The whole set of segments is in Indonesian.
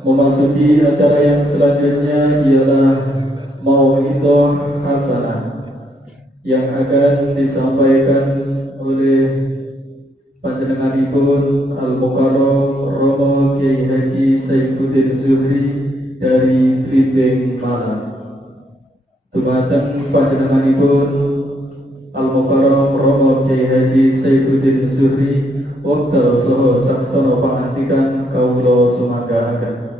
Memasuki acara yang selanjutnya ialah Mau'idhah Hasanah yang akan disampaikan oleh panjenenganipun Al-Mukarram Romo Kiai Haji Saifuddin Zuhri dari Blimbing Malang. Dumateng panjenenganipun Al-Mukarram Romo Kiai Haji Saifuddin Zuhri wekdal saha saksana pangandikan kawula sumangga-angga.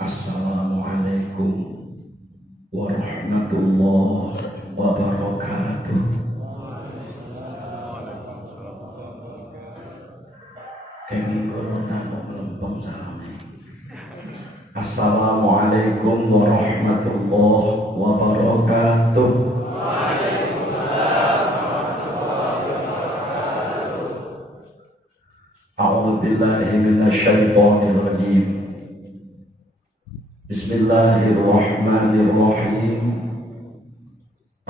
Assalamualaikum warahmatullahi wabarakatuh. Kami corona melempem salam. Assalamualaikum warahmatullahi wabarakatuh. A'udzu billahi minasyaitonir rajim. Bismillahirrahmanirrahim.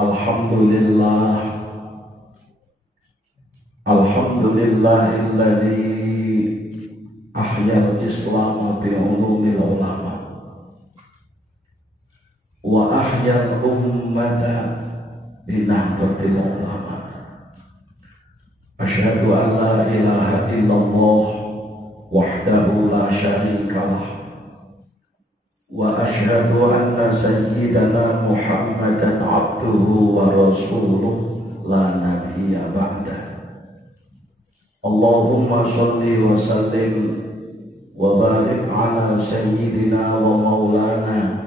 Alhamdulillahilladzi ahyal Islam bi ulumil ulama wa ahyal ummata bi nahdlatil ulama. Asyhadu an la ilaha illallah wahdahu la syarikalah wa asyhadu anna sayyidana Muhammadan abduhu wa rasuluh la nabiyya ba'da. Allahumma sholli wa sallim wa barik ala sayyidina wa maulana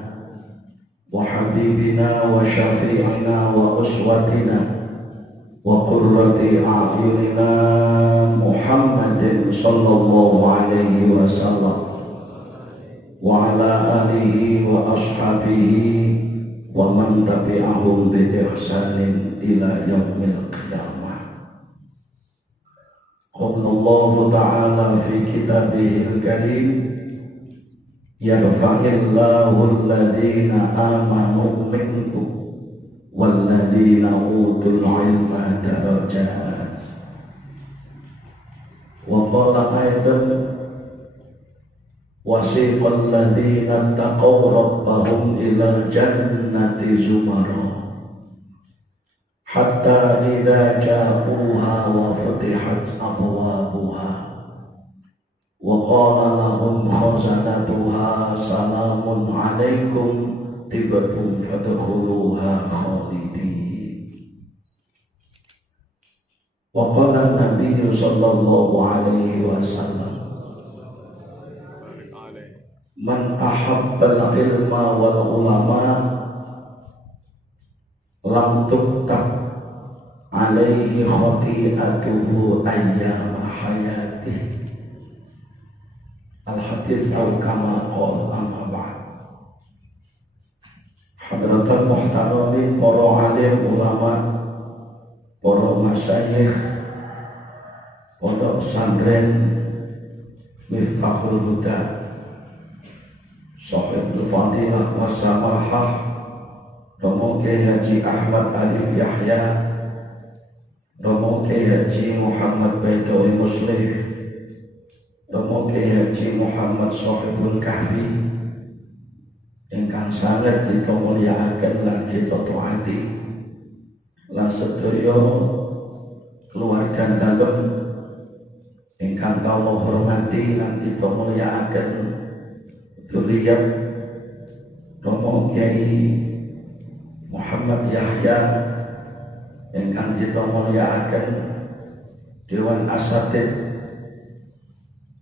wa habibina wa syafi'ina wa uswatina wa qurrati a'yunina Muhammadin sallallahu alaihi wasallam wa ala alihi wa ashabihi wa man tabi'ahum bi ihsanin ila yaumil qiyamah. Qala Allah ta'ala fi kitabihil karim yarfa'illahu alladhina amanu minkum walladhina utul ilma darajat. Wa qala ayatan wasiqal ladzina taqaw rabbahum ilal jannati zumara hatta idza ja'uha wa futihat abwabuha wa qala lahum khazanatuha salamun alaikum tibtum fadkhuluha khalidin. Wa qala an-nabiy sallallahu alaihi wasallam man ahabbal ilma wal ulama lam tuktab alaihi khati'atuhu ayyama hayatih. Al-hadis al-kama qol amma ba'd. Hadratan muhtaramin para alim ulama, para masyayikh, pondok pesantren Miftahul Huda, Sahibul Fadilah Wasamahah Romo Kiai Haji Ahmad Alif Yahya, Romo Kiai Haji Muhammad Baitul Muslih, Romo Kiai Haji Muhammad Sahibul Kahfi, ingkang sangat kita mulyakaken lan kita taati, lan sedaya keluarga dalem ingkang kawula hormati lan kita mulyakaken. Dzurriyyah Romo Kiai Muhammad Yahya ingkang kita mulyakaken, Dewan Asatid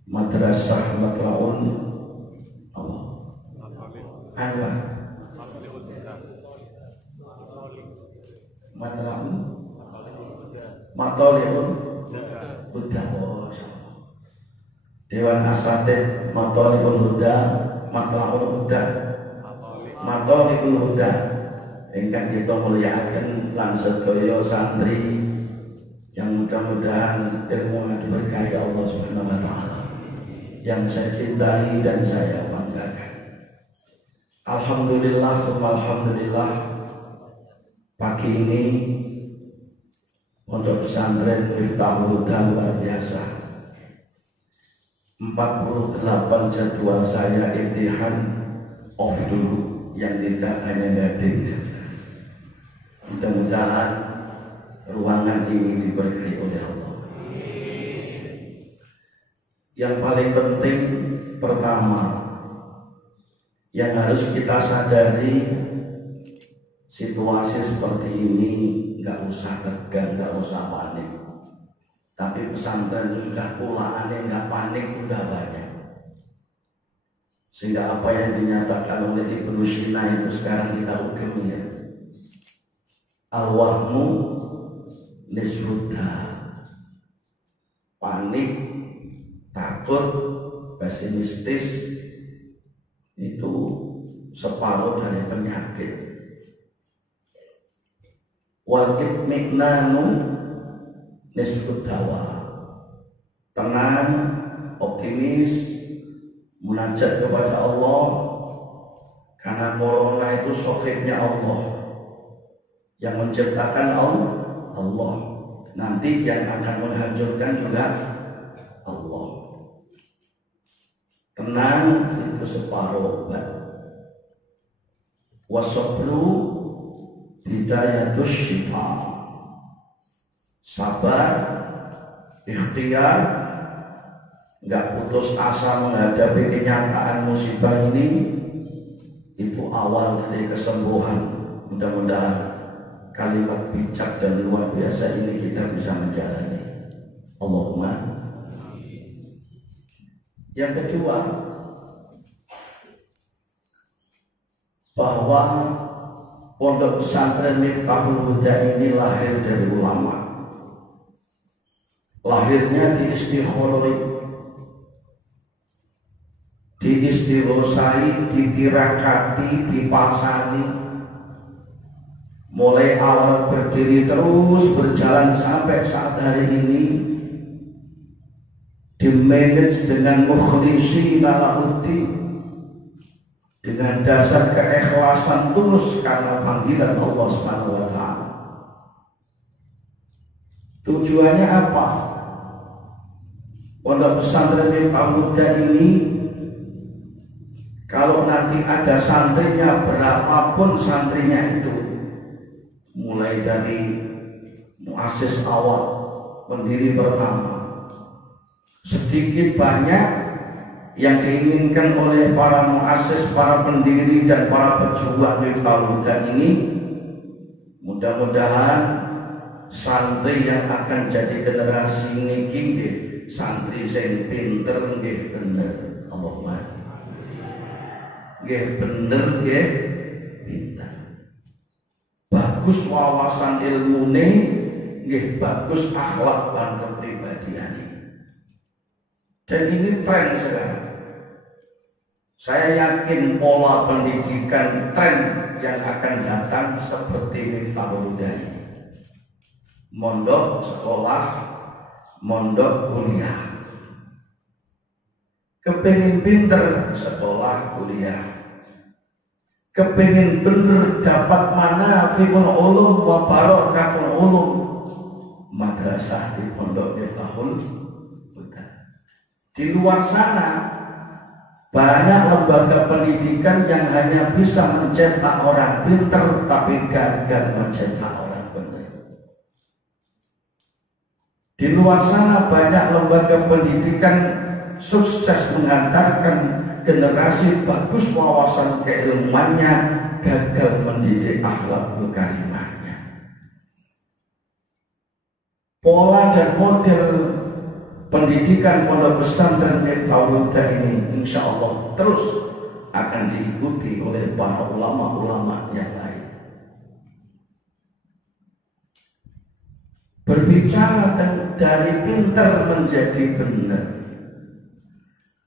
Madrasah Matlaun Allah Matoliun Huda. Dewan Asatid Matoliun Huda, Matlaul Huda, Matoliun Huda. Ingkang kita muliakan lan sedaya santri yang mudah-mudahan ilmu yang diberkahi Allah Subhanahu wa taala, yang saya cintai dan saya banggakan. Alhamdulillah, alhamdulillah, pagi ini untuk pesantren Miftahul Huda luar biasa. 48 jadwal saya imtihan off dulu, yang tidak hanya dating saja. Mudah-mudahan ruangan ini diberkahi oleh Allah. Yang paling penting pertama yang harus kita sadari, situasi seperti ini nggak usah tegang, nggak usah panik. Tapi pesantren itu sudah pulaannya nggak panik, udah banyak. Sehingga apa yang dinyatakan oleh Ibnu Sina itu sekarang kita ugemi ya. Al-wahmu nisbudha. Panik, takut, pesimistis itu separuh dari penyakit. Wajib miknanu nisbudhawa. Tenang, optimis, munajat kepada Allah, karena corona itu sofitnya Allah, yang menciptakan Allah, nanti yang akan menghancurkan juga Allah. Tenang, itu separuh obat. Wasabru bidayatus syifa. Sabar, ikhtiar, nggak putus asa menghadapi kenyataan musibah ini, itu awal dari kesembuhan. Mudah-mudahan kalimat bijak dan luar biasa ini kita bisa menjalani. Allahumma. Yang kedua, bahwa pondok pesantren Miftahul Huda ini lahir dari ulama. Lahirnya diistigholoi, diistirosai, ditirakati, dipasani. Mulai awal berdiri terus berjalan sampai saat hari ini, dimanage dengan mukhlisi nalauti, dengan dasar keikhlasan tulus karena panggilan Allah Subhanahu wa taala. Tujuannya apa? Pondok pesantren Miftahul Huda ini, kalau nanti ada santrinya, berapapun santrinya itu, mulai dari muassis awal, pendiri pertama, sedikit banyak yang diinginkan oleh para muassis, para pendiri dan para pejuang Miftahul Huda ini, mudah-mudahan santri yang akan jadi generasi niki nggih santri sing pinter nggih bener. Allahumma nggih bener nggih pinter. Bagus wawasan ilmune, nggih bagus akhlak dan kepribadiane. Dan ini tren sekarang. Saya yakin pola pendidikan tren yang akan datang seperti Miftahul Huda ini. Mondok sekolah, mondok kuliah. Kepingin pinter sekolah kuliah. Kepingin bener dapat manafi'ul ulum wa barakatul ulum, madrasah di pondok Miftahul Huda. Di luar sana banyak lembaga pendidikan yang hanya bisa mencetak orang pinter tapi gagal mencetak orang benar. Di luar sana banyak lembaga pendidikan sukses menghantarkan generasi bagus wawasan keilmuannya, gagal mendidik akhlak karimahnya. Pola dan model pendidikan pondok pesantren Miftahul Huda ini insya Allah terus akan diikuti oleh para ulama-ulama yang lain. Berbicara dari pintar menjadi benar,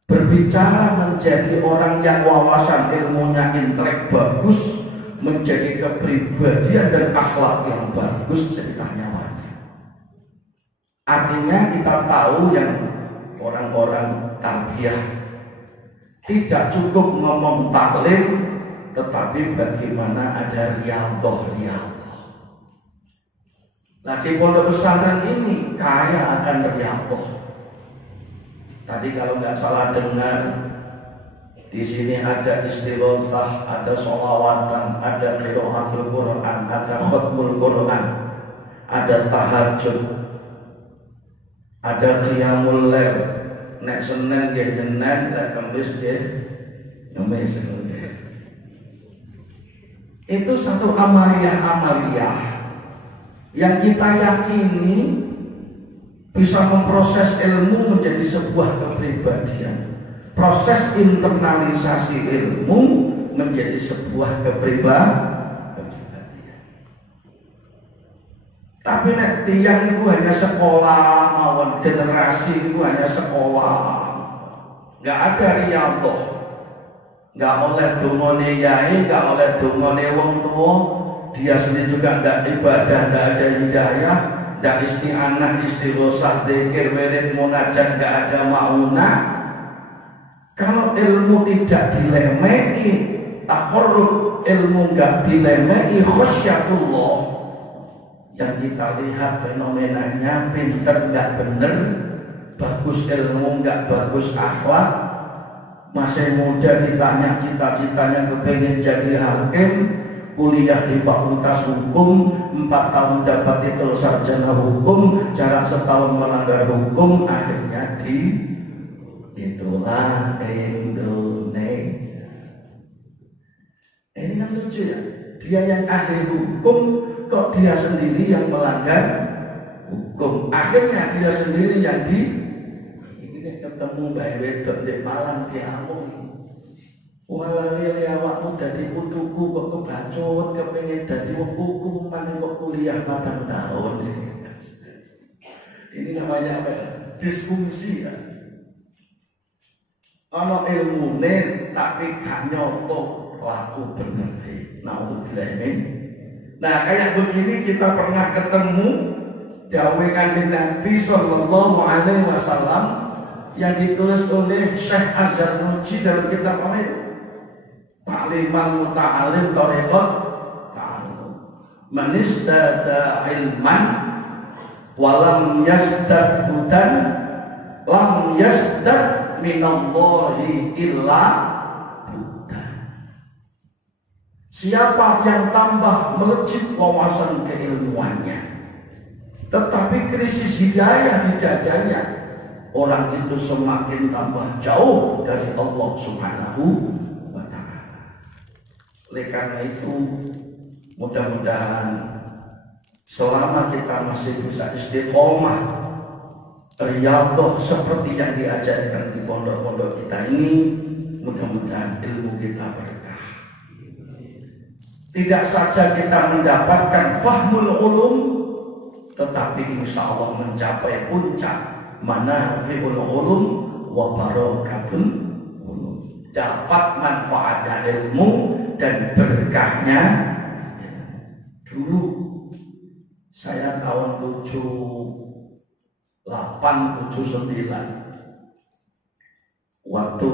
berbicara menjadi orang yang wawasan ilmunya intelek bagus, menjadi kepribadian dan akhlak yang bagus, ceritanya banyak. Artinya kita tahu yang orang-orang tarbiyah tidak cukup ngomong taklim, tetapi bagaimana ada riyadhah. Nah, di pondok pesantren ini kaya akan riyadhah. Tadi kalau nggak salah dengar, di sini ada istighosah, ada sholawatan, ada qiraatul Quran, ada khatmul Quran, ada tahajud, ada qiyamul lail. Nek Senin nggih Senin, nek Kamis nggih Kamis. Itu satu amaliyah yang kita yakini bisa memproses ilmu menjadi sebuah kepribadian. Proses internalisasi ilmu menjadi sebuah kepribadian. Tapi nek tiyang itu hanya sekolah, mawon generasi itu hanya sekolah, nggak ada riyadhah, nggak oleh dungane yai, nggak oleh dungane wong tua, dia sendiri juga nggak ibadah, nggak ada hidayah, nggak isti'anah, istighosah, dzikir, wirid, munajat, nggak ada maunah. Kalau ilmu tidak dilemei, taqarrub, ilmu nggak dilemei, khasyatullah, yang kita lihat fenomenanya pinter nggak bener, bagus ilmu nggak bagus akhlak, masih muda ditanya cita-citanya kepengen jadi hakim, kuliah di fakultas hukum, 4 tahun dapat titel sarjana hukum, jarak setahun melanggar hukum, akhirnya itulah Indonesia. Ini kan lucu ya, dia yang ahli hukum kok dia sendiri yang melanggar hukum, akhirnya dia sendiri yang ini ketemu bae wedok di Malang diamuk, walali awakmu dadi putuku kok kebacut kepengin dadi wong hukum maneh kok kuliah 4 tahun. Ini namanya apa? Disfungsi ya. Ana ilmune tapi gak nyoto laku bener. Naudzubillah. Nah, kayak begini kita pernah ketemu dawuh Kanjeng Nabi sallallahu alaihi wasallam yang ditulis oleh Syekh Azhar Nuji dalam kitab Ta'limal Muta'alim Thariqat Man istada ilman walam yazdad hudan lam yazdad minallahi illa hudan. Siapa yang tambah melejit wawasan keilmuannya tetapi krisis hidayah di dadanya, orang itu semakin tambah jauh dari Allah Subhanahu wa ta'ala. Oleh karena itu, mudah-mudahan selama kita masih bisa istiqomah riyadhah seperti yang diajarkan di pondok-pondok kita ini, mudah-mudahan ilmu kita berkah. Tidak saja kita mendapatkan fahmul ulum, tetapi insya Allah mencapai puncak manafi'ul ulum wa barakatul ulum. Dapat manfaatnya ilmu dan berkahnya. Dulu saya tahun 78, 79 waktu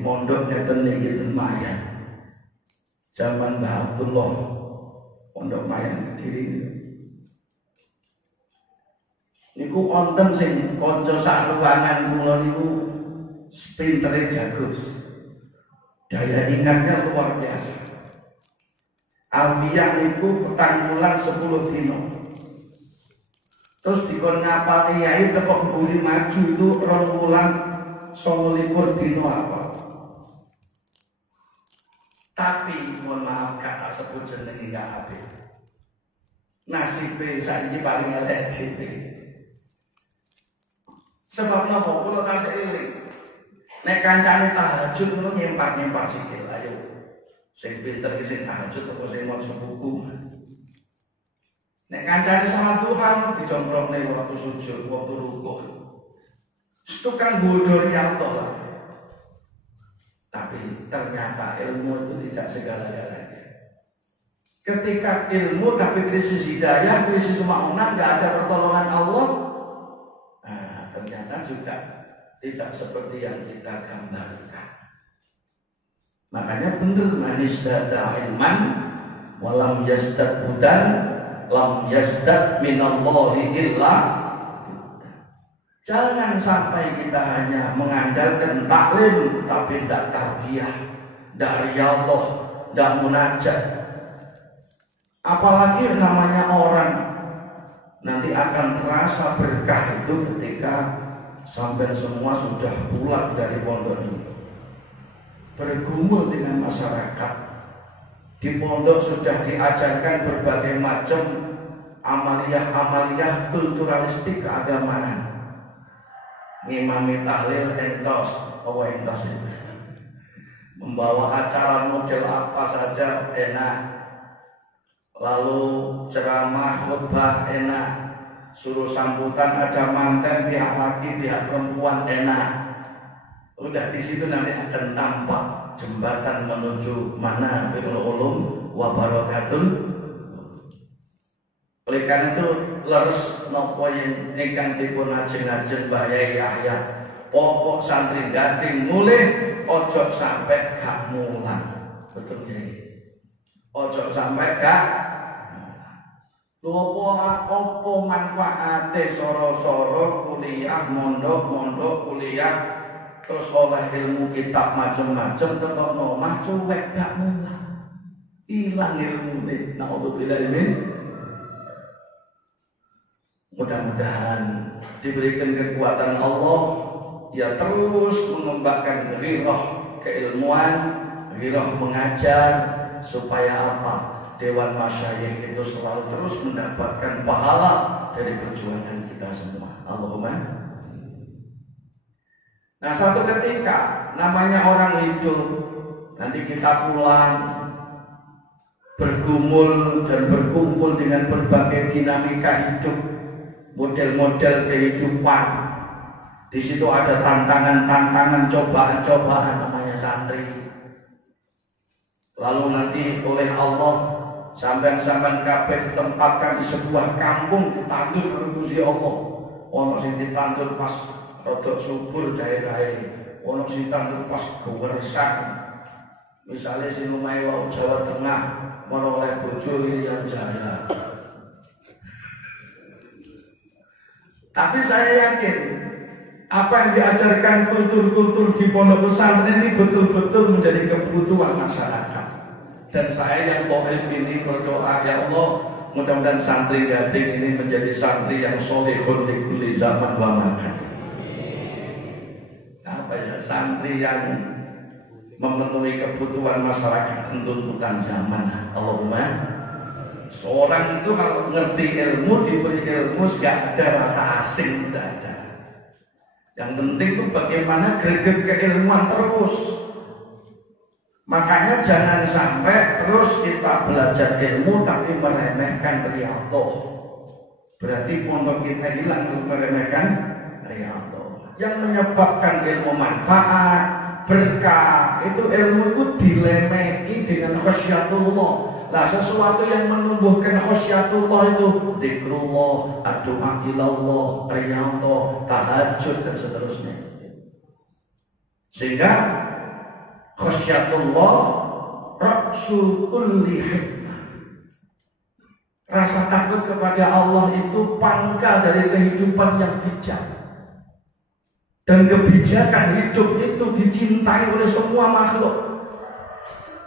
mondok ngeten niki ten Mayan. Zaman Mbah Abdullah pondok Mayan diri. Niku wonten sing kanca sak ruangan kula niku pintere jagus. Daya ingatnya luar biasa. Alfiyah niku petang bulan 10 dino. Terus dikon ngapali yai teko buri maju itu 2 bulan 29 dino apa. Tapi mohon maaf kata sebut jenenge gak apik. Nasibe saiki paling elek dhewe. Sebab napa kula tasih eling. Nek kancane tahajud ngono nyempat-nyempat sikil, ayo. Sing pinter iki sing tahajud apa sing maca buku. Nek kancane sama Tuhan dicomprokne waktu sujud, waktu rukuk. Itu kan bodoh riyanto lah. Tapi ternyata ilmu itu tidak segala-galanya. Ketika ilmu tapi krisis hidayah, krisis kemauan, nggak ada pertolongan Allah, nah, ternyata juga tidak seperti yang kita gambarkan. Makanya benar manis dada ilman, walam yazdad hudan, lam yazdad minallahi illa. Jangan sampai kita hanya mengandalkan taklim tapi tidak tarbiyah, tidak riyadhah, tidak munajat. Apalagi namanya orang nanti akan terasa berkah itu ketika sampai semua sudah pulang dari pondok ini, bergumul dengan masyarakat. Di pondok sudah diajarkan berbagai macam amaliyah kulturalistik keagamaan. Ngimami tahlil entos, entos itu membawa acara model apa saja enak. Lalu ceramah, khutbah enak, suruh sambutan ada manten pihak laki, pihak perempuan enak. Udah di situ nanti akan tampak jembatan menuju mana bil ulum wa barakatun. Oleh karena itu leres nopo yang ingkang dipun ajeng-ajeng Mbah Yai Yahya. Pokok santri gading mulih ojo sampai gak mulang. Betul ya. Ojo sampai gak apa manfaate soro-soro kuliah mondok kuliah terus oleh ilmu kitab macam-macam tetap nomah cuek gak mulang, hilang ilmu nih. Naudzubillah min. Mudah-mudahan diberikan kekuatan Allah ya terus mengembangkan ghirah keilmuan, ghirah mengajar supaya apa? Dewan Masyayikh itu selalu terus mendapatkan pahala dari perjuangan kita semua. Allahumma. Nah, suatu ketika namanya orang hidup, nanti kita pulang bergumul dan berkumpul dengan berbagai dinamika hidup, model-model kehidupan. Di situ ada tantangan-tantangan, cobaan-cobaan namanya santri. Lalu nanti oleh Allah sampean-sampean kabeh ditempatkan di sebuah kampung ditandur karo Gusti Allah. Ono sing ditandur pas rodok subur daerah-daerah, ono sing ditandur pas gewersan. Misalnya sing lumahe wau Jawa Tengah, mono oleh bojo Irian Jaya. Tapi saya yakin apa yang diajarkan kultur-kultur di pondok pesantren ini betul-betul menjadi kebutuhan masyarakat. Dan saya yang tohib ini berdoa, ya Allah, mudah-mudahan santri gading ini menjadi santri yang solehun di kulli zaman wa makan. Apa ya, santri yang memenuhi kebutuhan masyarakat tuntutan zaman. Allahumma. Seorang itu kalau ngerti ilmu, diberi ilmu, gak ada rasa asing, tidak ada. Yang penting itu bagaimana greget keilmuan terus. Makanya jangan sampai terus kita belajar ilmu tapi meremehkan riyadhah. Berarti pondok kita hilang untuk meremehkan riyadhah. Yang menyebabkan ilmu manfaat, berkah, itu ilmu itu dilemehi dengan khasyatullah. Nah, sesuatu yang menumbuhkan khasyatullah itu zikrullah, doa ilallah, riyadhah, tahajud dan seterusnya. Sehingga khasyatullah ra'su kulli hikmah. Rasa takut kepada Allah itu pangkal dari kehidupan yang bijak. Dan kebijakan hidup itu dicintai oleh semua makhluk.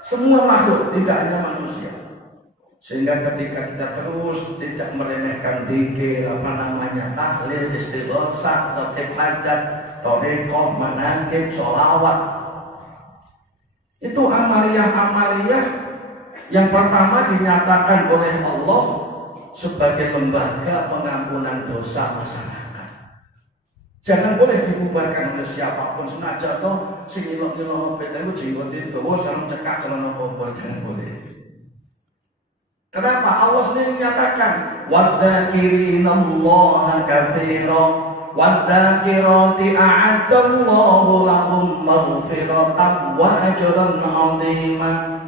Semua makhluk, tidak hanya manusia. Sehingga ketika kita terus tidak meremehkan dzikir, tahlil, istighatsah, tertib hajat, thariqah, manaqib, sholawat, itu amaliyah-amaliyah yang pertama dinyatakan oleh Allah sebagai lembaga pengampunan dosa masyarakat. Jangan boleh dibubarkan oleh siapapun. Senajan toh sing nyilok-nyilok beda itu jenggot itu kalau cekak celana kobor, jangan boleh. Kenapa? Allah sendiri menyatakan wadzakirinallaha katsira wadzakirati a'addallahu lahum maghfiratan wa ajran 'azima.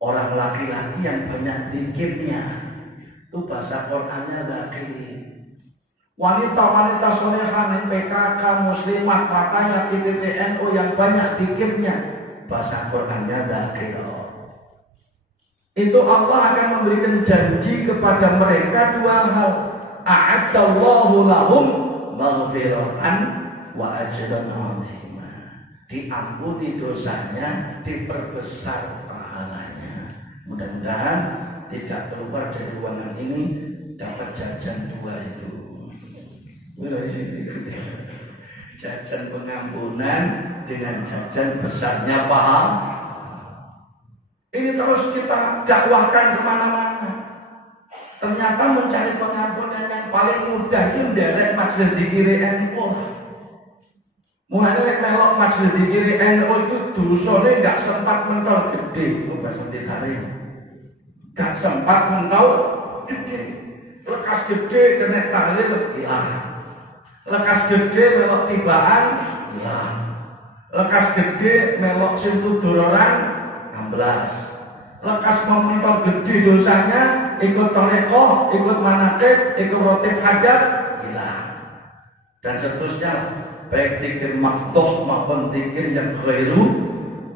Orang laki-laki yang banyak zikirnya itu bahasa Qur'annya dzakir. Wanita-wanita solehah yang PKK, muslimat, fatayat, PBNU yang banyak zikirnya bahasa Qur'annya dzakir. Itu Allah akan memberikan janji kepada mereka dua hal. A'addallahu lahum maghfiratan wa ajran 'azima. Diampuni dosanya, diperbesar pahalanya. Mudah-mudahan tidak keluar dari ruangan ini dapat jajan dua itu. Jajan pengampunan dengan jajan besarnya pahala. Ini terus kita dakwahkan kemana-mana. Ternyata mencari pengampunan yang paling mudah ini menderek majelis dzikir NU. Mulai dari melok majelis dzikir NU itu dosane nggak sempat mentol gede, bahasa ditarik. Nggak sempat mentol gede. Lekas gede kena tahlil, ya. Lekas gede melok tibaan, ya. Lekas gede melok sintudur orang 16. Lekas mementok gede dosanya, ikut torekoh, ikut manakib, ikut rotib hadat, hilang. Dan seterusnya, baik zikir mahdoh maupun zikir yang ghairu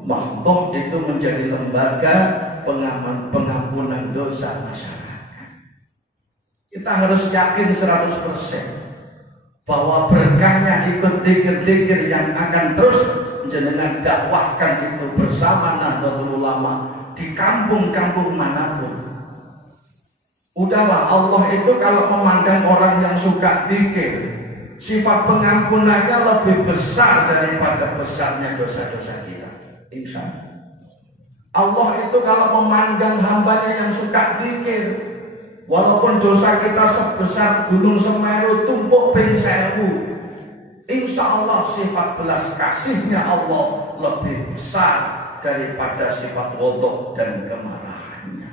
mahdoh itu menjadi lembaga pengampunan dosa masyarakat. Kita harus yakin 100% bahwa berkahnya ikut zikir-zikir yang akan terus jenengan dakwahkan itu bersama Nahdlatul Ulama di kampung-kampung manapun. Udahlah, Allah itu kalau memandang orang yang suka zikir, sifat pengampunannya lebih besar daripada besarnya dosa-dosa kita. Insya Allah itu kalau memandang hambanya yang suka zikir, walaupun dosa kita sebesar gunung Semeru tumpuk ping 1000, insya Allah sifat belas kasihnya Allah lebih besar daripada sifat ghadab dan kemarahannya.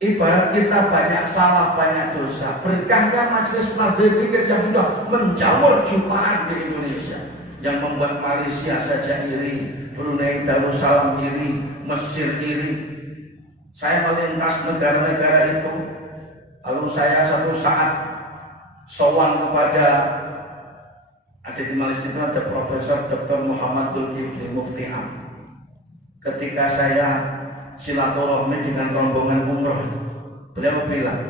Ibarat kita banyak salah, banyak dosa, berkahnya majelis zikir yang sudah menjamur jutaan di Indonesia, yang membuat Malaysia saja iri, Brunei Darussalam iri, Mesir iri. Saya melintas negara-negara itu, lalu saya satu saat sowan kepada ada di Malaysia itu ada Profesor Dr. Muhammad Zulkifli Mufti Am. Ketika saya silaturahmi dengan rombongan umroh, beliau bilang,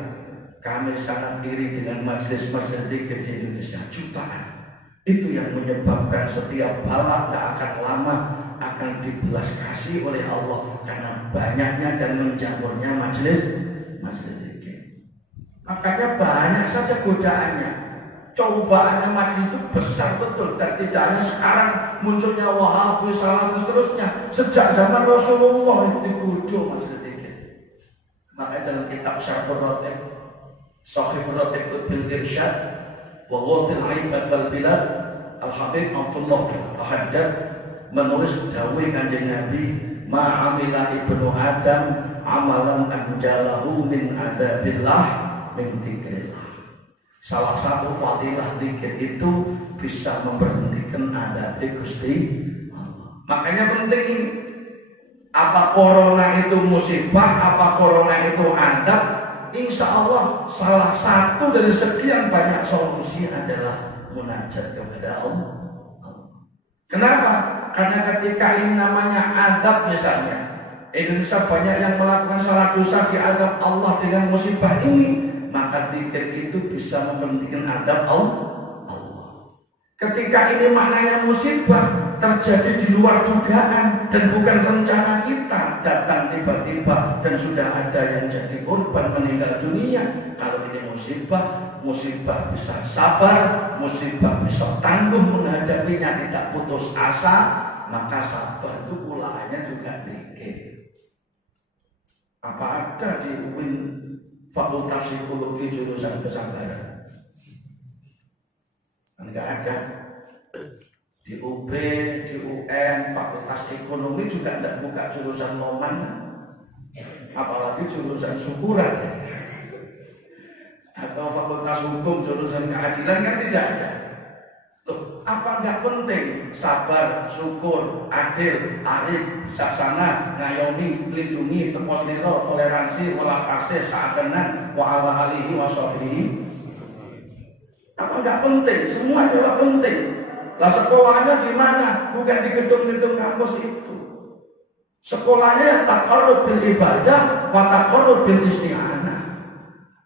kami sangat iri dengan majelis-majelis zikir di Indonesia jutaan. Itu yang menyebabkan setiap bala tak akan lama akan dibelas kasih oleh Allah karena banyaknya dan menjamurnya majelis zikir. Makanya banyak saja godaannya. Cobaannya majelis itu besar betul, dan tidak hanya sekarang munculnya Wahabi, Salam dan seterusnya. Sejak zaman Rasulullah itu dibujuk majelis zikir. Makanya dalam kitab Syarhur Ratib, Sahih Ratib bil Irsyad, wa Ghadil Aibad wal Bilad, Al-Habib Abdullah Al-Haddad menulis dawuh Kanjeng Nabi, ma'amila ibnu Adam amalan anjalahu min adabillah min dzikrillah. Salah satu fadilah zikir itu bisa memberhentikan adab Gusti Allah. Makanya penting, apa corona itu musibah, apa corona itu adab, insya Allah salah satu dari sekian banyak solusi adalah munajat kepada Allah. Kenapa? Karena ketika ini namanya adab, misalnya Indonesia banyak yang melakukan salah dosa diadab Allah dengan musibah ini, maka zikir itu bisa memberhentikan adab Allah. Ketika ini maknanya musibah terjadi di luar dugaan dan bukan rencana kita, datang tiba-tiba dan sudah ada yang jadi korban meninggal dunia. Kalau ini musibah bisa sabar, musibah bisa tangguh menghadapinya, tidak putus asa, maka sabar itu pulaannya juga zikir. Apa ada di UIN Fakultas Psikologi jurusan kesabaran? Enggak ada. Di UB, di UN, Fakultas Ekonomi juga tidak buka jurusan Loman, apalagi jurusan syukuran. Atau Fakultas Hukum jurusan keadilan kan tidak ada. Loh, apa enggak penting sabar, syukur, adil, arif, bijaksana, ngayomi, lindungi, tepos niro, toleransi, welas asih, sa'adenan, wa ala alihi wa sahbihi. Apa enggak penting? Semua juga penting. Lah sekolahnya di mana? Bukan di gedung-gedung kampus itu. Sekolahnya taqarrub bil ibadah wa taqarrub bil isti'anah.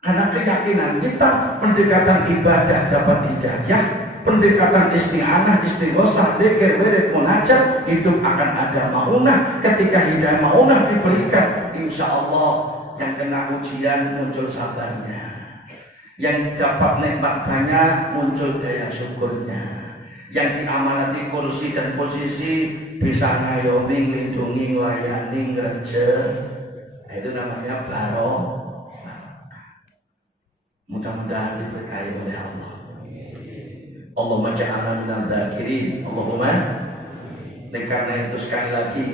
Karena keyakinan kita pendekatan ibadah dapat dijajah, pendekatan isti'anah, istighosah, dzikir, wirid, munajat itu akan ada maunah. Ketika hidayah maunah diberikan, insya Allah yang kena ujian muncul sabarnya, yang dapat nikmat banyak muncul daya syukurnya, yang diamanati kursi dan posisi bisa ngayomi, lindungi, layani, ngerja. Itu namanya barokah. Mudah-mudahan diberkahi oleh Allah. Allahumma ja'alna minal dzakirin. Allahumma. Karena itu sekali lagi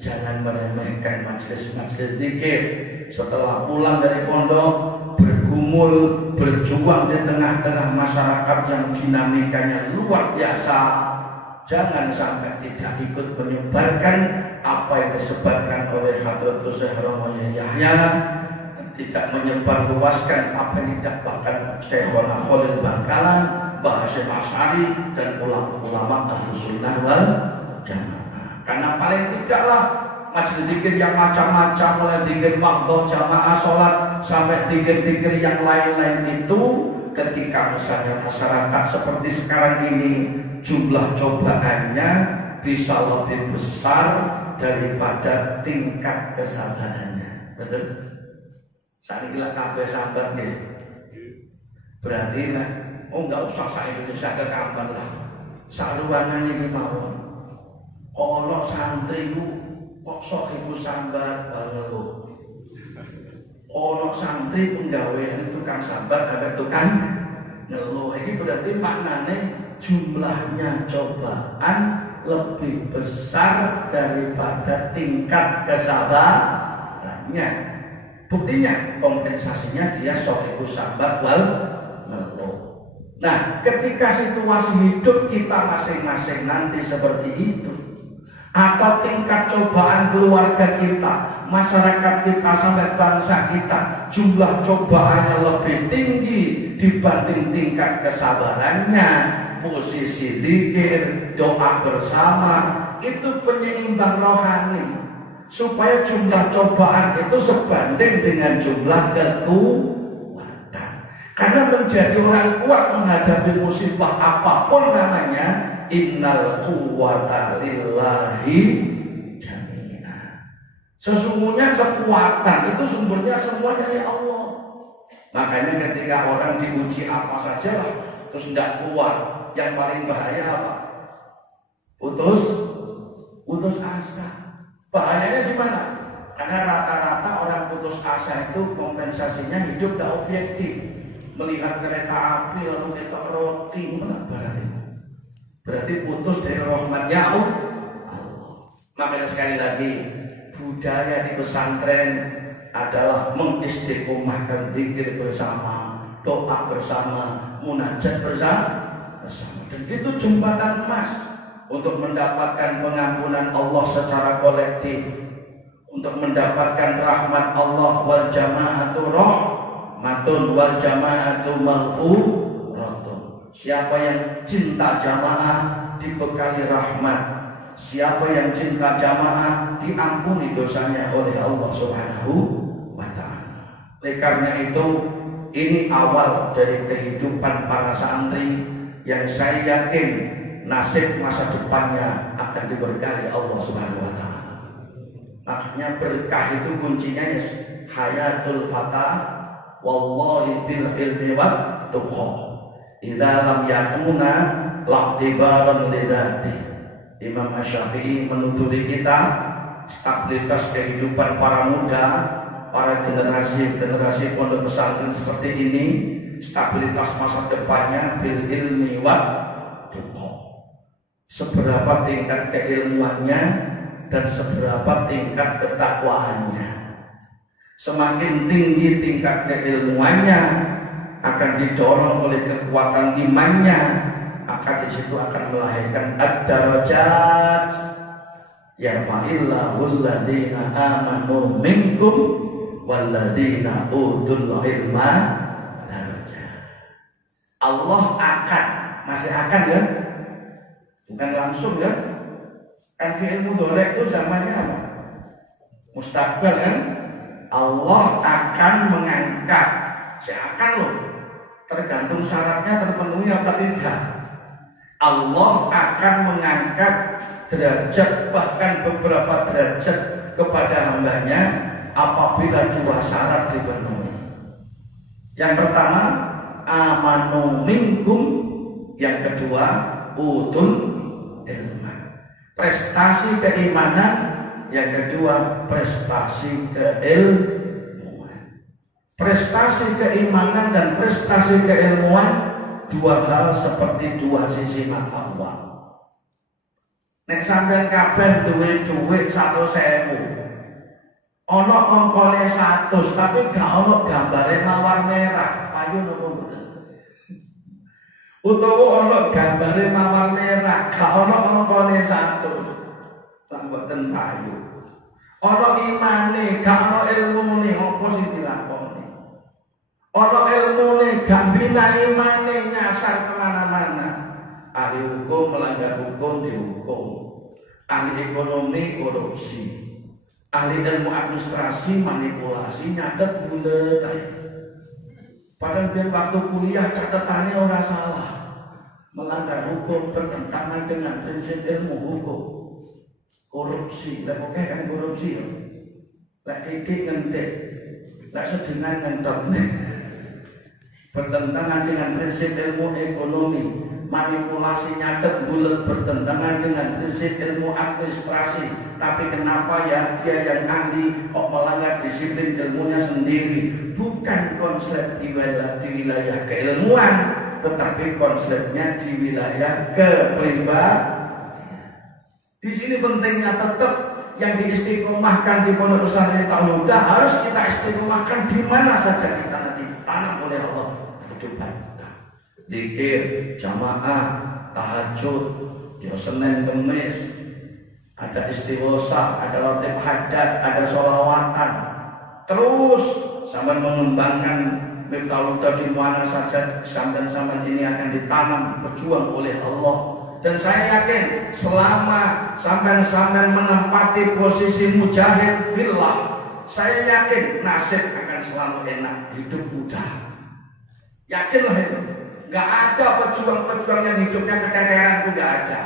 jangan meremehkan majelis-majelis zikir. Setelah pulang dari pondok, bergumul, berjuang di tengah-tengah masyarakat yang dinamikanya luar biasa. Jangan sampai tidak ikut menyebarkan apa yang disebarkan oleh Hadratus Syekh Romo Yahya, tidak menyebarluaskan apa yang didapatkan Syekhona Khalil Bangkalan, Mbah Hasyim Asy'ari dan ulama-ulama Ahlus Sunnah wal Jamaah. Karena paling tidaklah majelis zikir yang macam-macam, mulai zikir fardhu, jamaah sholat sampai zikir-zikir yang lain-lain itu, ketika misalnya masyarakat seperti sekarang ini jumlah cobaannya bisa lebih besar daripada tingkat kesabarannya. Betul? Saat ini kabeh sabar nih. Berarti lah, enggak usah sak Indonesia ke kapan lah. Sak ruangan ini mawon. Ono santri ku kok sok ibu sambat ngeluh. Ono santri penggawean tukang sambat ada tukang ngeluh. Ini berarti maknanya jumlahnya cobaan lebih besar daripada tingkat kesabarannya. Buktinya kompensasinya dia sohibu sabar wal ngeluh. Nah, ketika situasi hidup kita masing-masing nanti seperti itu, atau tingkat cobaan keluarga kita, masyarakat kita sampai bangsa kita, jumlah cobaannya lebih tinggi dibanding tingkat kesabarannya, posisi zikir, doa bersama itu penyeimbang rohani. Supaya jumlah cobaan itu sebanding dengan jumlah kekuatan. Karena menjadi orang kuat menghadapi musibah apapun namanya, innal quwwata lillahi jami'an. Sesungguhnya kekuatan itu sumbernya semua dari Allah. Makanya ketika orang diuji apa saja lah, terus tidak kuat, yang paling bahaya apa? Putus asa. Bahayanya di mana? Karena rata-rata orang putus asa itu kompensasinya hidup tidak objektif. Melihat kereta api lalu kita roti, mana berarti? Berarti putus dari rahmatnya Allah. Makanya sekali lagi, budaya di pesantren adalah mengistiqomahkan zikir bersama, doa bersama, munajat bersama. Dan itu jembatan emas untuk mendapatkan pengampunan Allah secara kolektif, untuk mendapatkan rahmat Allah. Wal jama'atu rahmatun wal jama'atu maghfuratun. Siapa yang cinta jamaah dibekali rahmat, siapa yang cinta jamaah diampuni dosanya oleh Allah Subhanahu wa ta'ala. Oleh karena itu, ini awal dari kehidupan para santri yang saya yakin nasib masa depannya akan diberkahi Allah Subhanahu wa ta'ala. Makanya berkah itu kuncinya hayatul fata wallahi bil ilmi wat tuqa. Idza lam yakuna laqtibaran lidati. Imam Asy-Syafi'i menuntut kita stabilitas kehidupan para muda, para generasi pondok pesantren seperti ini stabilitas masa depannya bil ilmi wa tuqa. Seberapa tingkat keilmuannya dan seberapa tingkat ketakwaannya. Semakin tinggi tingkat keilmuannya akan didorong oleh kekuatan imannya, maka di situ akan melahirkan ad-darajat yarfa'illahu alladhina amanu minkum walladhina utul ilma darajat. Allah akan, masih akan ya, bukan langsung ya. Kan fi'il mudhari' itu zamannya apa? Mustaqbal kan? Allah akan mengangkat, akan loh, tergantung syaratnya terpenuhi apa tidak. Allah akan mengangkat derajat, bahkan beberapa derajat kepada hambanya apabila dua syarat dipenuhi. Yang pertama, amanu minkum, yang kedua, utul ilma. Prestasi keimanan, yang kedua prestasi keilmuan. Prestasi keimanan dan prestasi keilmuan dua hal seperti dua sisi mata uang. Nek sampean kabeh duwe dhuwit 100.000. Ana angkane 100 tapi gak ana gambare mawar merah. Payu nopo mboten? Utawa ana gambare mawar merah, gak ana angkane 100. Tak mboten payu. Ana imane, gak ana ilmune, apa sing dilakoni? Ana ilmune, gak bina imane, nyasar kemana-mana. Ahli hukum melanggar hukum dihukum. Ahli ekonomi korupsi. Ahli ilmu administrasi manipulasi, nyatet bulet. Padahal dia waktu kuliah catatannya orang salah. Melanggar hukum bertentangan dengan prinsip ilmu hukum. Korupsi, lah oke kan korupsi ya. Lah titik ngentek, lah sedengan ngentot. Bertentangan dengan prinsip ilmu ekonomi, manipulasi nyatet bulat bertentangan dengan prinsip ilmu administrasi. Tapi kenapa ya dia yang ahli kok melanggar disiplin ilmunya sendiri? Bukan konsep di wilayah keilmuan, tetapi konsepnya di wilayah kepribadian. Di sini pentingnya tetap yang diistiqomahkan di Pondok Pesantren Al-Huda harus kita istiqomahkan di mana saja kita nanti tanam oleh Allah. Coba zikir, jamaah, tahajud, ya Senin Kemis, ada istighosah, ada latih hadat, ada sholawatan. Terus sampai mengembangkan Miftahul Huda di mana saja sampai ini akan ditanam berjuang oleh Allah. Dan saya yakin selama sampai menempati posisi mujahid fillah, saya yakin nasib akan selalu enak, hidup mudah. Yakinlah itu. Gak ada pejuang-pejuang yang hidupnya kekayaan itu gak ada.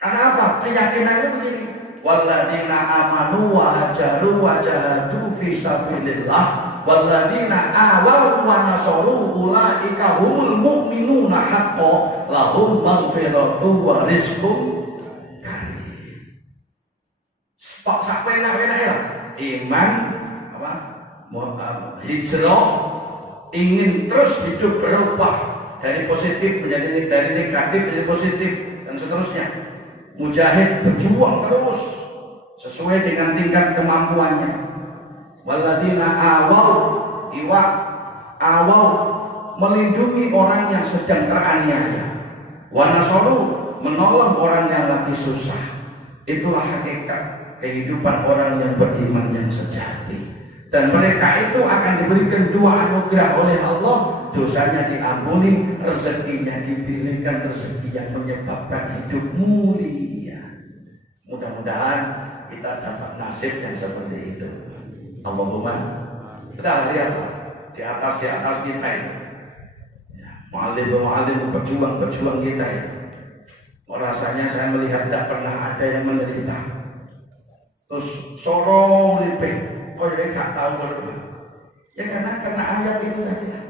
Karena apa? Keyakinannya begini. Walladzina amanu wa hajaru wa jahadu fi sabilillah walladzina awaw wa nasaru ulaika humul mu'minuna haqqan lahum maghfiratun wa rizqun karim. Pak sampai enak ya. Iman apa? Hijrah, ingin terus hidup berubah dari positif menjadi dari negatif menjadi positif dan seterusnya. Mujahid berjuang terus sesuai dengan tingkat kemampuannya. Walladzina awaw melindungi orang yang sedang teraniaya. Wa nasaru menolong orang yang lagi susah. Itulah hakikat kehidupan orang yang beriman yang sejati. Dan mereka itu akan diberikan dua anugerah oleh Allah. Dosanya diampuni, rezekinya diberikan, rezeki yang menyebabkan hidup mulia. Mudah-mudahan kita dapat nasib yang seperti itu. Allahumma. Kita lihat di atas kita ini. Mu'alim berjuang kita ya. Rasanya saya melihat tidak pernah ada yang menderita. Terus sorong lipih, kok jadi gak tahu berapa. Ya karena ayat itu saja.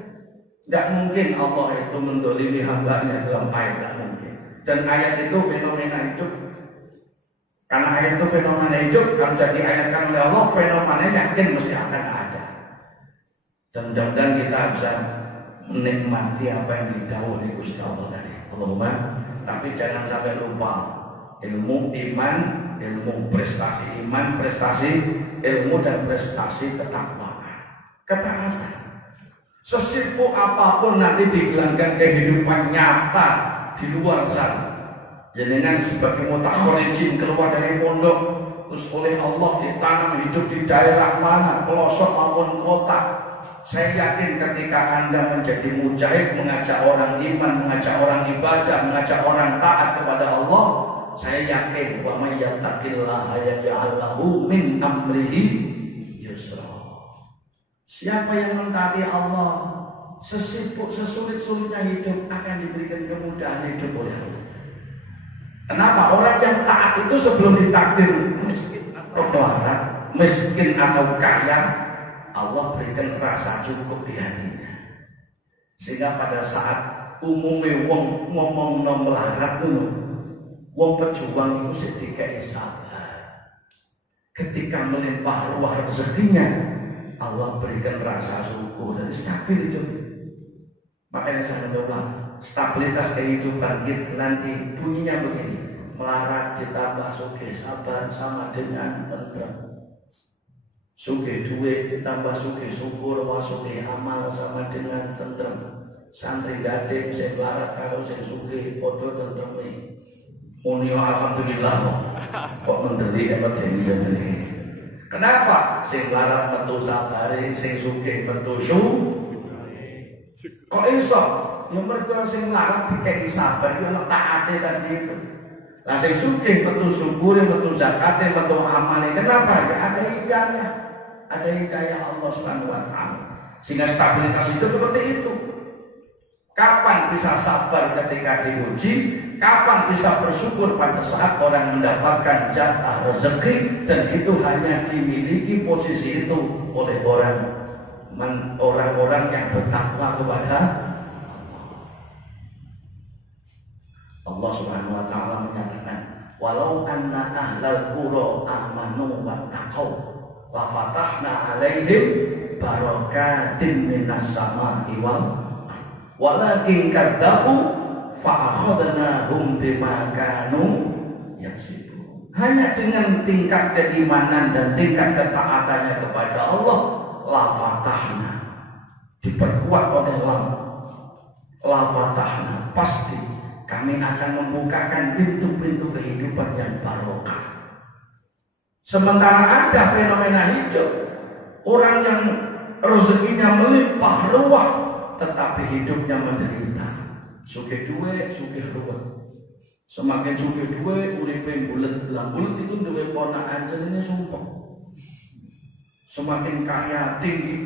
Tidak mungkin Allah itu mendolimi hambanya dalam ayat, tidak mungkin. Dan ayat itu fenomena hidup. Karena ayat itu fenomena hidup, kalau jadi ayatkan oleh Allah, fenomenanya yakin mesti akan ada. Dan mudah-mudahan kita bisa menikmati apa yang didhawuhi Gusti Allah tadi. Allahumma. Tapi jangan sampai lupa ilmu iman, ilmu prestasi iman, prestasi ilmu dan prestasi ketakwaan. Ketaatan. Sesibuk apapun nanti digelangkan kehidupan nyata di luar sana. Jenengan sebagai mutakhrijin keluar dari pondok, terus oleh Allah ditanam hidup di daerah mana, pelosok maupun kota. Saya yakin ketika Anda menjadi mujahid, mengajak orang iman, mengajak orang ibadah, mengajak orang taat kepada Allah, saya yakin wa may yattaqillaha yaj'al lahu min amrihi yusra. Siapa yang mentaati Allah, sesibuk sesulit-sulitnya hidup akan diberikan kemudahan hidup oleh Allah. Kenapa? Orang yang taat itu sebelum ditakdir miskin atau melarat, miskin atau kaya, Allah berikan rasa cukup di hatinya. Sehingga pada saat umumnya wong ngomong melarat dulu, wong pejuang itu sedikit sabar. Ketika melimpah ruah rezekinya, Allah berikan rasa syukur dan stabil hidup. Makanya saya mencoba stabilitas kehidupan kita nanti bunyinya begini: melarat ditambah sugih sabar sama dengan tentram. Sugih duit ditambah sugih syukur wa sugih amal sama dengan tentram. Santri gading sing melarat karo sing sugih padha tentreme. Muni alhamdulillah kok mendelik apa dene. Kenapa? Sing melarat metu sabare, sing sugih metu kok iso? Ya mergo sing melarat dikeki sabar iki ana taate tadi itu. Lah sing sugih metu syukur, metu zakate, metu amale. Kenapa? Ya ada hidayah. Ada hidayah Allah Subhanahu wa taala. Sehingga stabilitas itu seperti itu. Kapan bisa sabar ketika diuji? Kapan bisa bersyukur pada saat orang mendapatkan jatah rezeki, dan itu hanya dimiliki posisi itu oleh orang-orang yang bertakwa kepada Allah Subhanahu wa taala menyatakan, walau anna ahlal qura amanu wattaqau wa fatahna alaihim barakatin minas samai wal walakin kadzabu fa akhadnahum bima kanu yaksibun. Hanya dengan tingkat keimanan dan tingkat ketaatannya kepada Allah, la fatahna, diperkuat oleh la fatahna, pasti kami akan membukakan pintu-pintu kehidupan yang barokah. Sementara ada fenomena hidup orang yang rezekinya melimpah ruah tetapi hidupnya menderita. Sugih duwe, sugih ruwet. Semakin sugih duwe, uripe bulet bulet itu duwe ponakan jenenge sumpah. Semakin kaya tinggi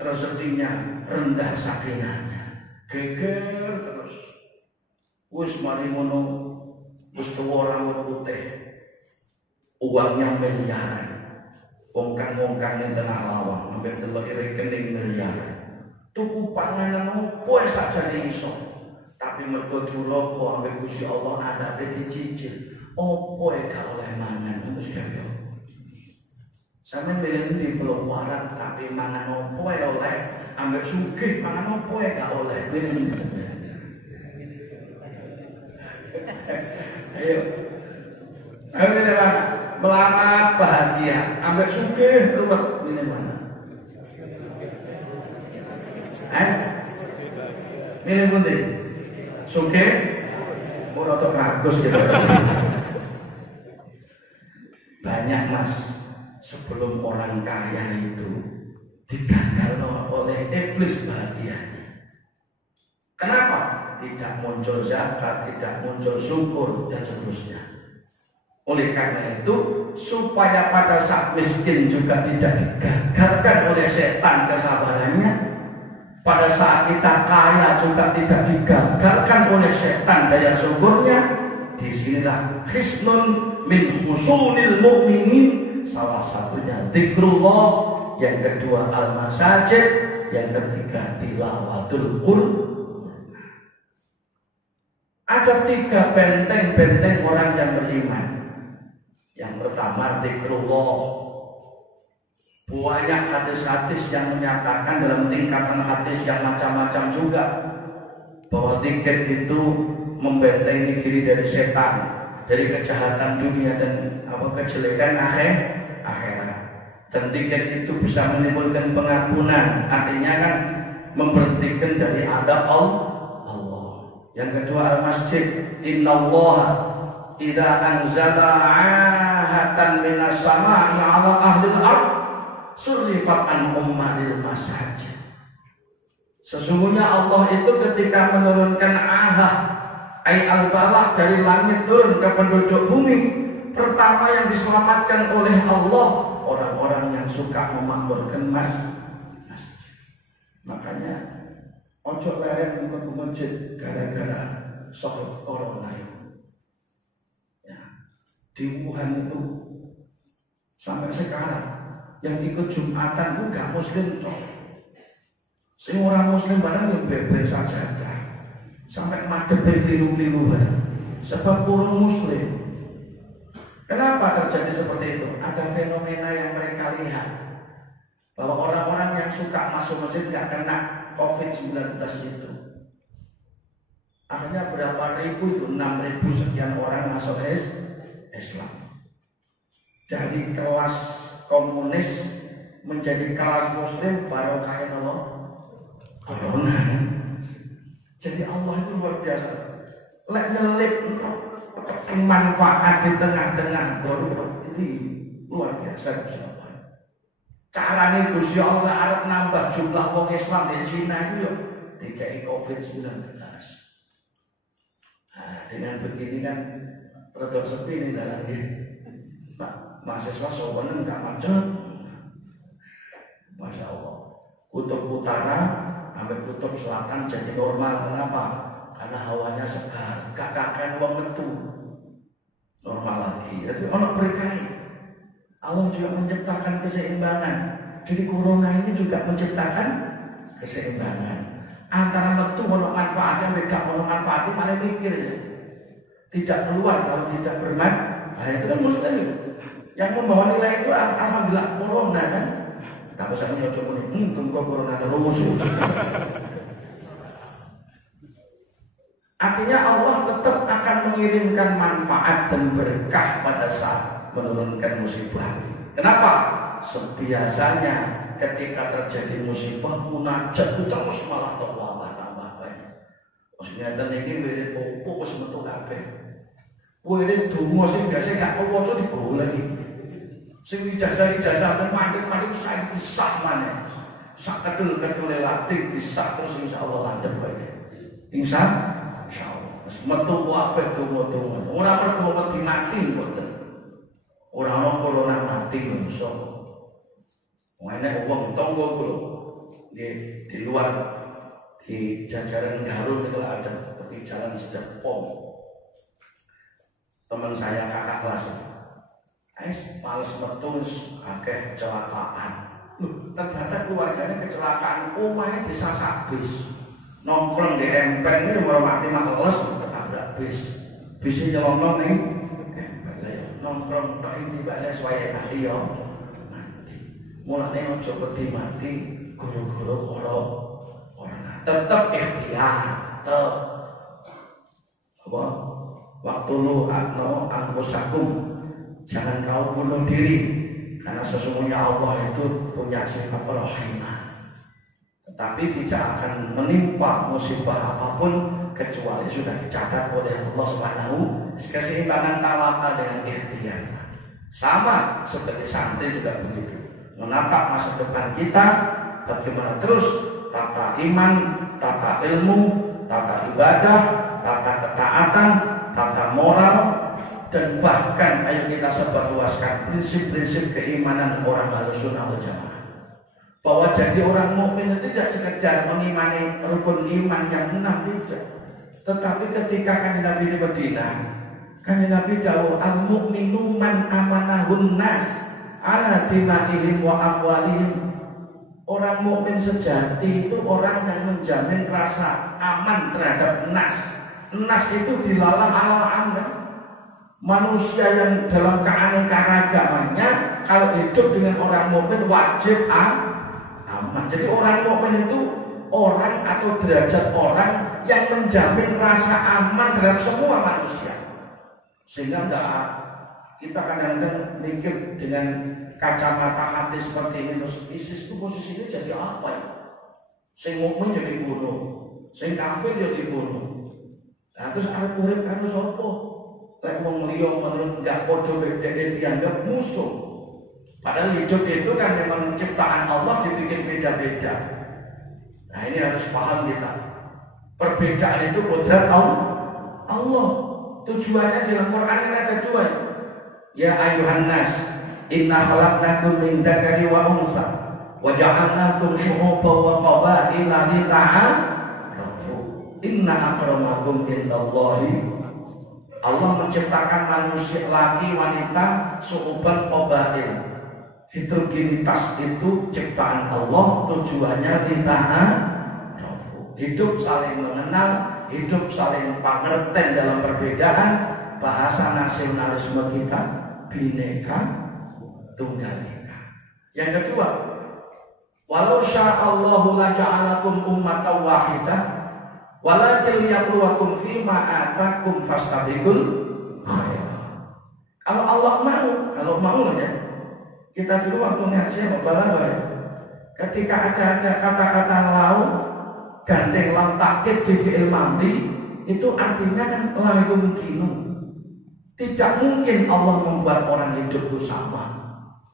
rezekinya, rendah sakinahnya. Geger terus. Wis mari ngono, wis tuwa rambut putih. Uangnya miliaran. Wongkang-wongkang ning tengah lawang, sampai delok rekening miliaran. Tuku panganan opo sakjane iso. Tapi mergo duraka ambek Gusti Allah adabe dicicil. Opo gak oleh mangan terus gawe. Sampe milih di Pulau Warat tapi mangan opo oleh, ambek sugih mangan opo gak oleh. Ayo. Ayo milih mana? Melarat bahagia, ambek sugih ruwet milih mana? Milih pundi? Sugih? Ora tok bagus gitu. Banyak mas, sebelum orang kaya itu digagal oleh iblis bahagianya. Kenapa? Tidak muncul zakat, tidak muncul syukur dan seterusnya. Oleh karena itu, supaya pada saat miskin juga tidak digagalkan oleh setan kesabarannya, pada saat kita kaya juga tidak digagalkan oleh setan daya syukurnya, disinilah hisnun min husunil mu'minin, salah satunya zikrullah, yang kedua al-masajid, yang ketiga tilawatul Qur'an. Ada 3 benteng-benteng orang yang beriman. Yang pertama zikrullah, Banyak hadis-hadis yang menyatakan dalam tingkatan hadis yang macam-macam juga bahwa zikir itu membentengi diri dari setan, dari kejahatan dunia dan kejelekan akhirat. Dan zikir itu bisa menimbulkan pengampunan, artinya kan memberhentikan dari adab Allah. Yang kedua al-masjid, innallaha idza anzala 'ahatan minas sama'i 'ala ahlil ardh surifat an ummatil masajid. Sesungguhnya Allah itu ketika menurunkan ahad ay al-balak dari langit turun ke penduduk bumi, pertama yang diselamatkan oleh Allah orang-orang yang suka memakmurkan masjid. Makanya ojo leren ke masjid gara-gara sohot corona ya. Di Wuhan itu sampai sekarang yang ikut Jumatan itu gak muslim toh. Semua orang muslim barang yang beber saja sampai madep keliru-keliru barang. Sebab kurang muslim. Kenapa terjadi seperti itu? Ada fenomena yang mereka lihat bahwa orang-orang yang suka masuk masjid gak kena COVID-19 itu. Akhirnya berapa ribu itu 6.000 sekian orang masuk Islam. Dari kelas komunis menjadi kelas muslim baru kaya corona. Jadi Allah itu luar biasa. Lek nyelip manfaat di tengah-tengah baru ini luar biasa. Caranya Gusti Allah arep nambah jumlah wong Islam di Cina itu ya dikai COVID-19. Nah, dengan begini kan rada sepi nih dalamnya. Mahasiswa soalnya nggak macet, masya Allah. Kutub utara sampai kutub selatan jadi normal. Kenapa? Karena hawanya segar, kakakkan uang metu normal lagi. Jadi orang berkait. Allah juga menciptakan keseimbangan. Jadi corona ini juga menciptakan keseimbangan antara metu ono manfaatnya, beda ono manfaatnya mana mikir ya. Tidak keluar kalau tidak bermanfaat. Nah, itu kan muslim. Yang membawa nilai itu alhamdulillah corona kan. Tak usah mencoba tunggu corona terus. Artinya Allah tetap akan mengirimkan manfaat dan berkah pada saat menurunkan musibah. Kenapa? Biasanya ketika terjadi musibah munajat itu terus malah tambah banyak. Maksudnya ini wirid opo wis metu kabeh. Wirid donga sing biasa gak kewaca dibawa lagi. Sing ijazah-ijazah dan mandek-mandek saya disah maneh. Sak kedul-kedule latih disah terus insyaallah landhep bae. Insyaallah. Metu kabeh donga-donga. Ora perlu wedi mati mboten. Ora ana corona mati menungso. Wene wong tangga kula di luar di jajaran Garut itu ada tepi jalan Sedepom. Teman saya kakak kelas. Males metu akeh kecelakaan. Ternyata keluarganya kecelakaan, omahnya disasak bis. Nongkrong di empeng ini mati males ketabrak bis. Bisnya nyelonong nih, nongkrong tak ini balik suaya mati ya. Mulanya ojo wedi mati, guru-guru orang. Tetap ikhtiar, tetap. Apa? Waktu lu angkusakum. Jangan kau bunuh diri, karena sesungguhnya Allah itu punya sifat rahimah. Tetapi tidak akan menimpa musibah apapun kecuali sudah dicatat oleh Allah Subhanahu. Keseimbangan tawakal dengan ikhtiar. Sama seperti santri juga begitu. Menatap masa depan kita, bagaimana terus tata iman, tata ilmu, tata ibadah, tata ketaatan, tata moral. Dan bahkan ayo kita sebarluaskan prinsip-prinsip keimanan orang Ahlussunnah wal Jamaah. Bahwa jadi orang mukmin itu tidak sekedar mengimani rukun iman yang 6 tidak. Tetapi ketika Kanjeng Nabi di Madinah, Kanjeng Nabi jauh al-mu'minu man amanahun nas ala dimaihim wa amwalihim. Orang mukmin sejati itu orang yang menjamin rasa aman terhadap nas. Nas itu dilalah ala anda. Manusia yang dalam keanekaragamannya kalau hidup dengan orang mukmin wajib aman. Jadi orang mukmin itu orang atau derajat orang yang menjamin rasa aman terhadap semua manusia. Sehingga kita kadang-kadang mikir dengan kacamata hati seperti ini, terus ISIS itu posisinya jadi apa ya? Sing mukmin jadi bunuh, sing kafir jadi bunuh. Nah, terus arep urip karo sapa? Lek wong liya menurut enggak padha bedane dianggap musuh. Padahal hidup itu kan memang ciptaan Allah dibikin beda-beda. Nah, ini harus paham kita. Perbedaan itu kodrat Allah. Tujuannya dalam Quran ini ada dua. Ya ayuhan nas, inna khalaqnakum min dzakari wa unsa wa ja'alnakum syu'uban wa qabaila lita'arafu. Inna akramakum indallahi. Allah menciptakan manusia laki wanita syu'uban qabail. Heterogenitas itu ciptaan Allah, tujuannya lita'arafu. Hidup saling mengenal, hidup saling pengertian dalam perbedaan. Bahasa nasionalisme kita Bhinneka Tunggal Ika. Yang kedua, walau sya'allahu laja'alakum ummatan wahidah walakin liyabluwakum fima atakum fastabiqul khairat. Kalau Allah mau ya. Kita dulu waktu ngaji Balaghah ya. Ketika ada kata-kata lau gandeng lam takkid di fi'il madhi, itu artinya kan la yumkinu. Tidak mungkin Allah membuat orang hidup itu sama.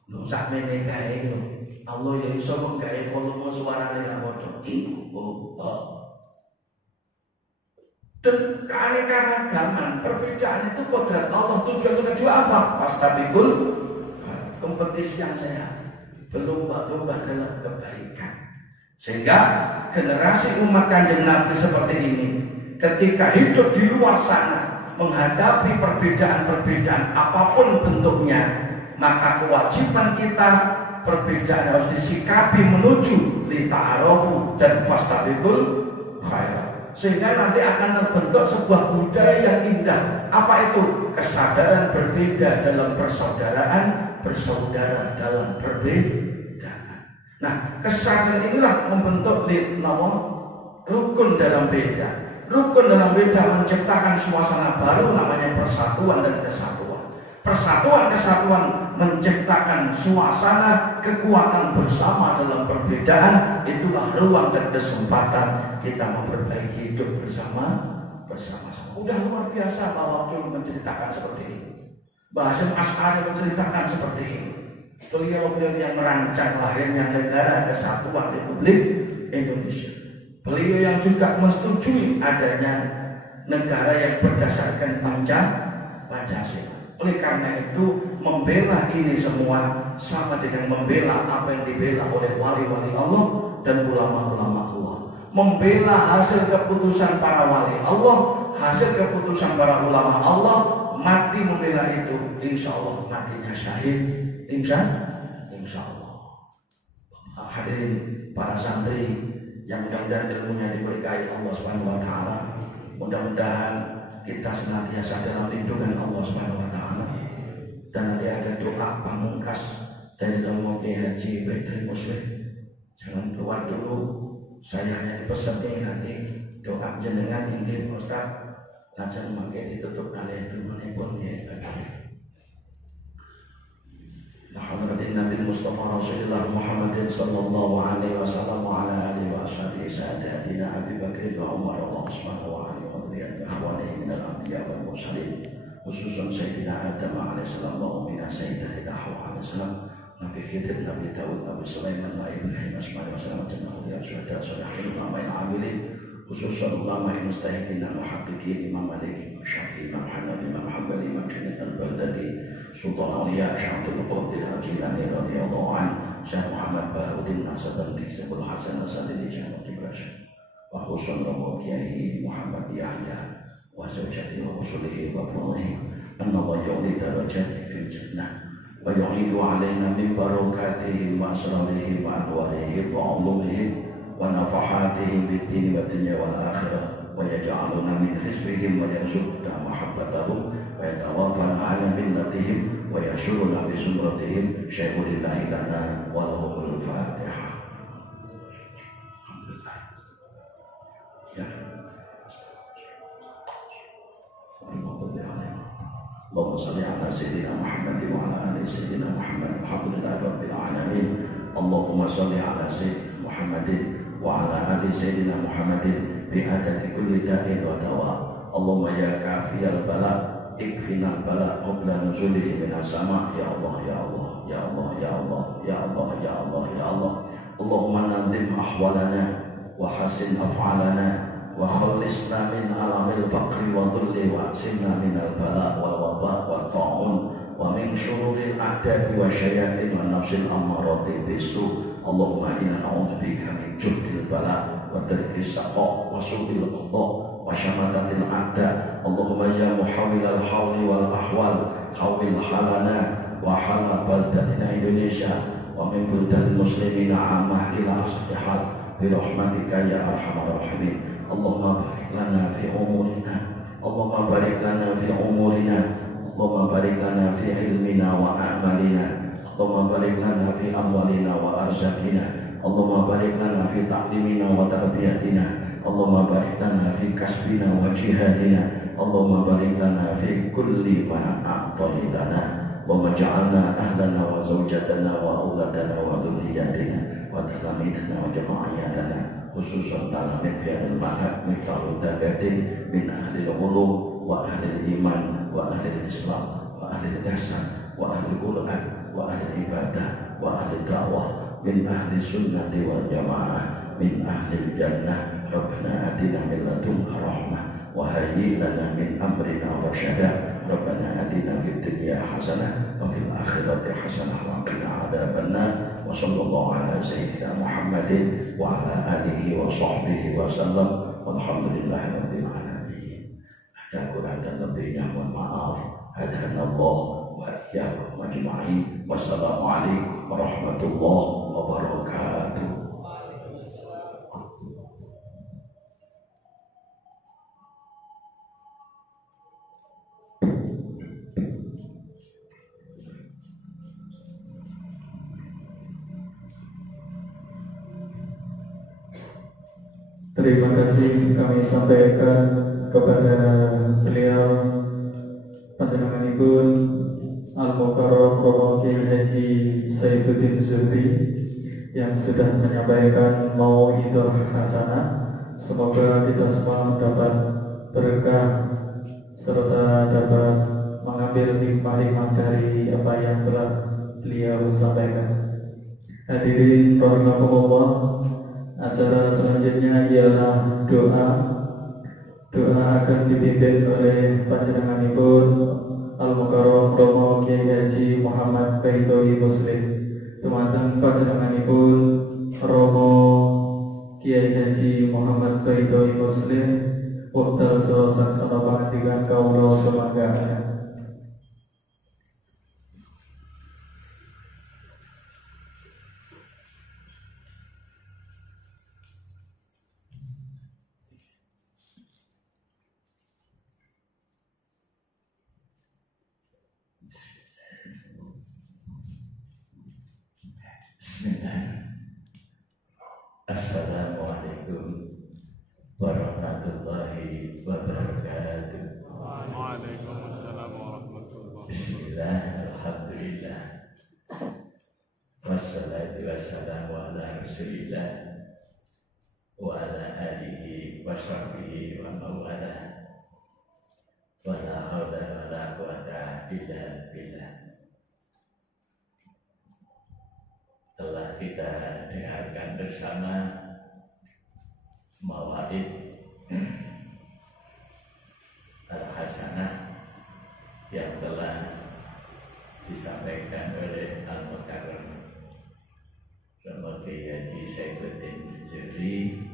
Lho sak mene kae lho. Allah ya iso menggawe volume suarane ra padha. Dan keanekaragaman, perbedaan itu kodrat Allah. Tujuan kedua apa? Fastabiqul kompetisi yang sehat, berlomba-lomba dalam kebaikan. Sehingga generasi umat Kanjeng Nabi seperti ini, ketika hidup di luar sana menghadapi perbedaan-perbedaan apapun bentuknya, maka kewajiban kita perbedaan harus disikapi menuju lita'arafu dan fastabiqul khairat. Sehingga nanti akan terbentuk sebuah budaya yang indah. Apa itu? Kesadaran berbeda dalam persaudaraan, bersaudara dalam perbedaan. Nah, kesadaran inilah membentuk rukun dalam beda. Rukun dalam beda menciptakan suasana baru namanya persatuan dan kesatuan. Persatuan kesatuan menciptakan suasana kekuatan bersama dalam perbedaan. Itulah ruang dan kesempatan kita memperbaiki hidup bersama-sama. Udah luar biasa bahwa waktu menceritakan seperti ini. Bahasa Asy'ari menceritakan seperti ini. Beliau yang merancang lahirnya negara kesatuan Republik Indonesia. Beliau yang juga menyetujui adanya negara yang berdasarkan Pancasila. Oleh karena itu membela ini semua sama dengan membela apa yang dibela oleh wali-wali Allah dan ulama-ulama Allah. Membela hasil keputusan para wali Allah, hasil keputusan para ulama Allah, mati membela itu, insya Allah matinya syahid, insya Allah. Hadirin para santri yang mudah-mudahan ilmunya diberkahi Allah Subhanahu wa taala. Mudah-mudahan kita senantiasa dalam lindungan Allah Subhanahu wa taala. Dan nanti ada doa pamungkas dari Romo Haji Ibrahim Muslim. Jangan keluar dulu. Saya hanya dipesan nanti doa jenengan ini Ustaz. Lajeng mangke ditutup kali itu menipun ya. Muhammadin Nabi Mustafa Rasulullah Muhammadin sallallahu alaihi wasallam wa ala alihi wa ashabihi sadatina Abi Bakr wa Umar wa Utsman wa Ali wa Riyad wa alihi min al-anbiya wal mursalin khususan Sayyidina Adam alaihi salam wa ummina Sayyidatina Hawa alaihi salam Nabi Khidir, Nabi Dawud, Nabi Sulaiman wa Ibrahim asma'i wa salam jannah ya syuhada salihin ulama amilin khususan ulama mustahiqin dan muhaqqiqin Imam Maliki, Syafi'i, Imam Hanafi, Imam Hanbali, Imam Junaid al-Baghdadi, Sultan Aulia Syaikhul Qadir Al-Jilani radhiyallahu anhu, Syekh Muhammad Baharudin Nasabanti, Syekh Hasan As-Sadili, Syekh Ibrahim wa khususan Romo Kiai Muhammad Yahya wa zawjati wa usulihi wa fadlihi anna wa yu'li darajati fil jannah wa yu'idu alaina min barakatihi wa asrarihi wa anwarihi wa ulumihi wa nafahatihim bid din wa dunya wal akhirah wa yaj'aluna min hizbihim wa yarzuqna mahabbatahum wa yatawaffana ala millatihim wa yasuruna bi sumratihim syaikhulillah lana wa lahumul Fatihah. Alhamdulillah. Ya. Allahumma salli ala sayyidina Muhammad wa ala ali sayyidina Muhammad. Alhamdulillah rabbil alamin. Allahumma salli ala sayyidina Muhammadin wa ala ali sayyidina Muhammadin bi adati kulli da'in wa dawa. Allahumma ya kafiyal bala ikfinal bala qabla nuzulihi minas sama. Ya Allah ya Allah ya Allah ya Allah ya Allah ya Allah ya Allah. Allahumma nadim ahwalana wa hasin af'alana wa khallisna min alamil faqri wa dhulli wa asimna min al-bala wal waba wal ta'un wa min syururil a'da'i wa syayatin wa nafsil ammarati bisu. Allahumma inna na'udzubika min jurdil bala wa darki saqa wa su'il qada wa syamatatil a'da. Allahumma ya muhawwilal hawli wal ahwal hawwil halana wa hala baldatina Indonesia wa min buldal muslimina amah ila asbihal bi rahmatika ya arhamar rahimin. Allahumma barik lana fi umurina, Allahumma barik lana fi umurina, Allahumma barik lana fi ilmina wa a'malina, Allahumma barik lana fi amwalina wa arzakina, Allahumma barik lana fi ta'limina wa tarbiyatina, Allahumma barik lana fi kasbina wa jihadina, Allahumma barik lana fi kulli ma a'taytana, Allahumma ja'alna ahlana wa zawjatana wa auladana wa dhurriyyatina wa talamidana wa jama'iyatana khususan talamid fi al-mahad miftahu tabadin min ahli al-ulum wa ahli al-iman wa ahli al-islam wa ahli al-ihsan wa ahli al-Qur'an wa ahli al-ibadah wa ahli al-da'wah min ahli sunnati wal jamaah min ahli al-jannah. Rabbana atina min ladunka rahmah wa hayyi lana min amrina rasyada. Rabbana atina fid dunya hasanah wa fil akhirati hasanah wa qina adzabannar. Wa sallallahu ala sayyidina Muhammadin wa ala alihi wa sahbihi wa sallam. Walhamdulillahi rabbil alamin. Ada kurang dan lebihnya mohon maaf. Hadanallah wa iyyakum ajma'in. Wassalamualaikum warahmatullahi wabarakatuh. Terima kasih kami sampaikan kepada beliau panjenenganipun Al-Mukarram Romo Kiai Haji Saifuddin Zuhri yang sudah menyampaikan mau'idhah hasanah. Semoga kita semua mendapat berkah serta dapat mengambil hikmah-hikmah dari apa yang telah beliau sampaikan. Hadirin rahimakumullah, acara selanjutnya ialah doa. Doa akan dipimpin oleh panjenenganipun Al-Mukarram Romo Kiai Haji Muhammad Baituri Muslim. Dumateng panjenenganipun Romo Kiai Haji Muhammad Baituri Muslim wekdal saksana pangandikan kawula sumangga. Assalamualaikum warahmatullahi wabarakatuh. Waalaikumsalam warahmatullahi wabarakatuh. Bismillah, alhamdulillah, wassalatu wassalamu ala rasulillah wa ala alihi wa sahbihi wa mawala wa la hawla wa la quwwata illa billah. Telah kita dengarkan bersama mawaid al-hasanah yang telah disampaikan oleh Al-Mukarram Romo Kiai Haji Saifuddin Zuhri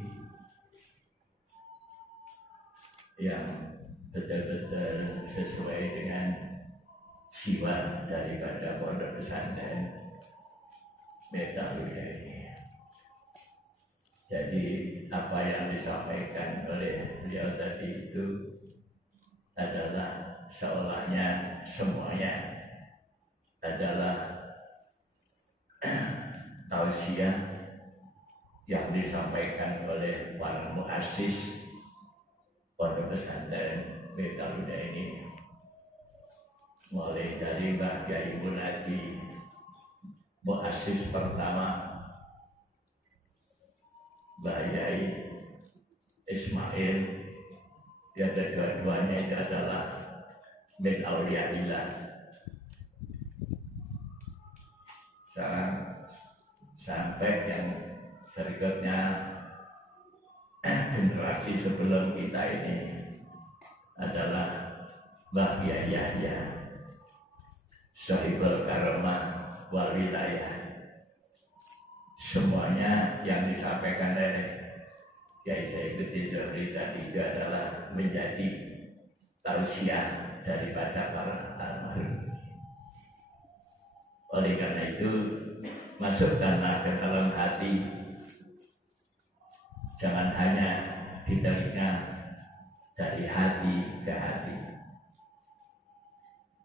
yang betul-betul sesuai dengan jiwa daripada pondok pesantren Meta-Hidayah. Jadi apa yang disampaikan oleh beliau tadi itu adalah seolahnya semuanya adalah tausiah yang disampaikan oleh para muassis pondok pesantren Baitul Huda ini, mulai dari Mbah Yai Munadi muassis pertama, Mbah Yai Ismail, yang kedua-duanya itu adalah min auliyaillah. Sekarang sampai yang berikutnya, generasi sebelum kita ini adalah Mbah Yai Yahya Sahibul Karamah wal Wilayah. Semuanya yang disampaikan oleh Kiai Saifuddin Zuhri tadi itu adalah menjadi tausiah daripada para almarhum. Oleh karena itu, masukkanlah ke dalam hati, jangan hanya di telinga, dari hati ke hati.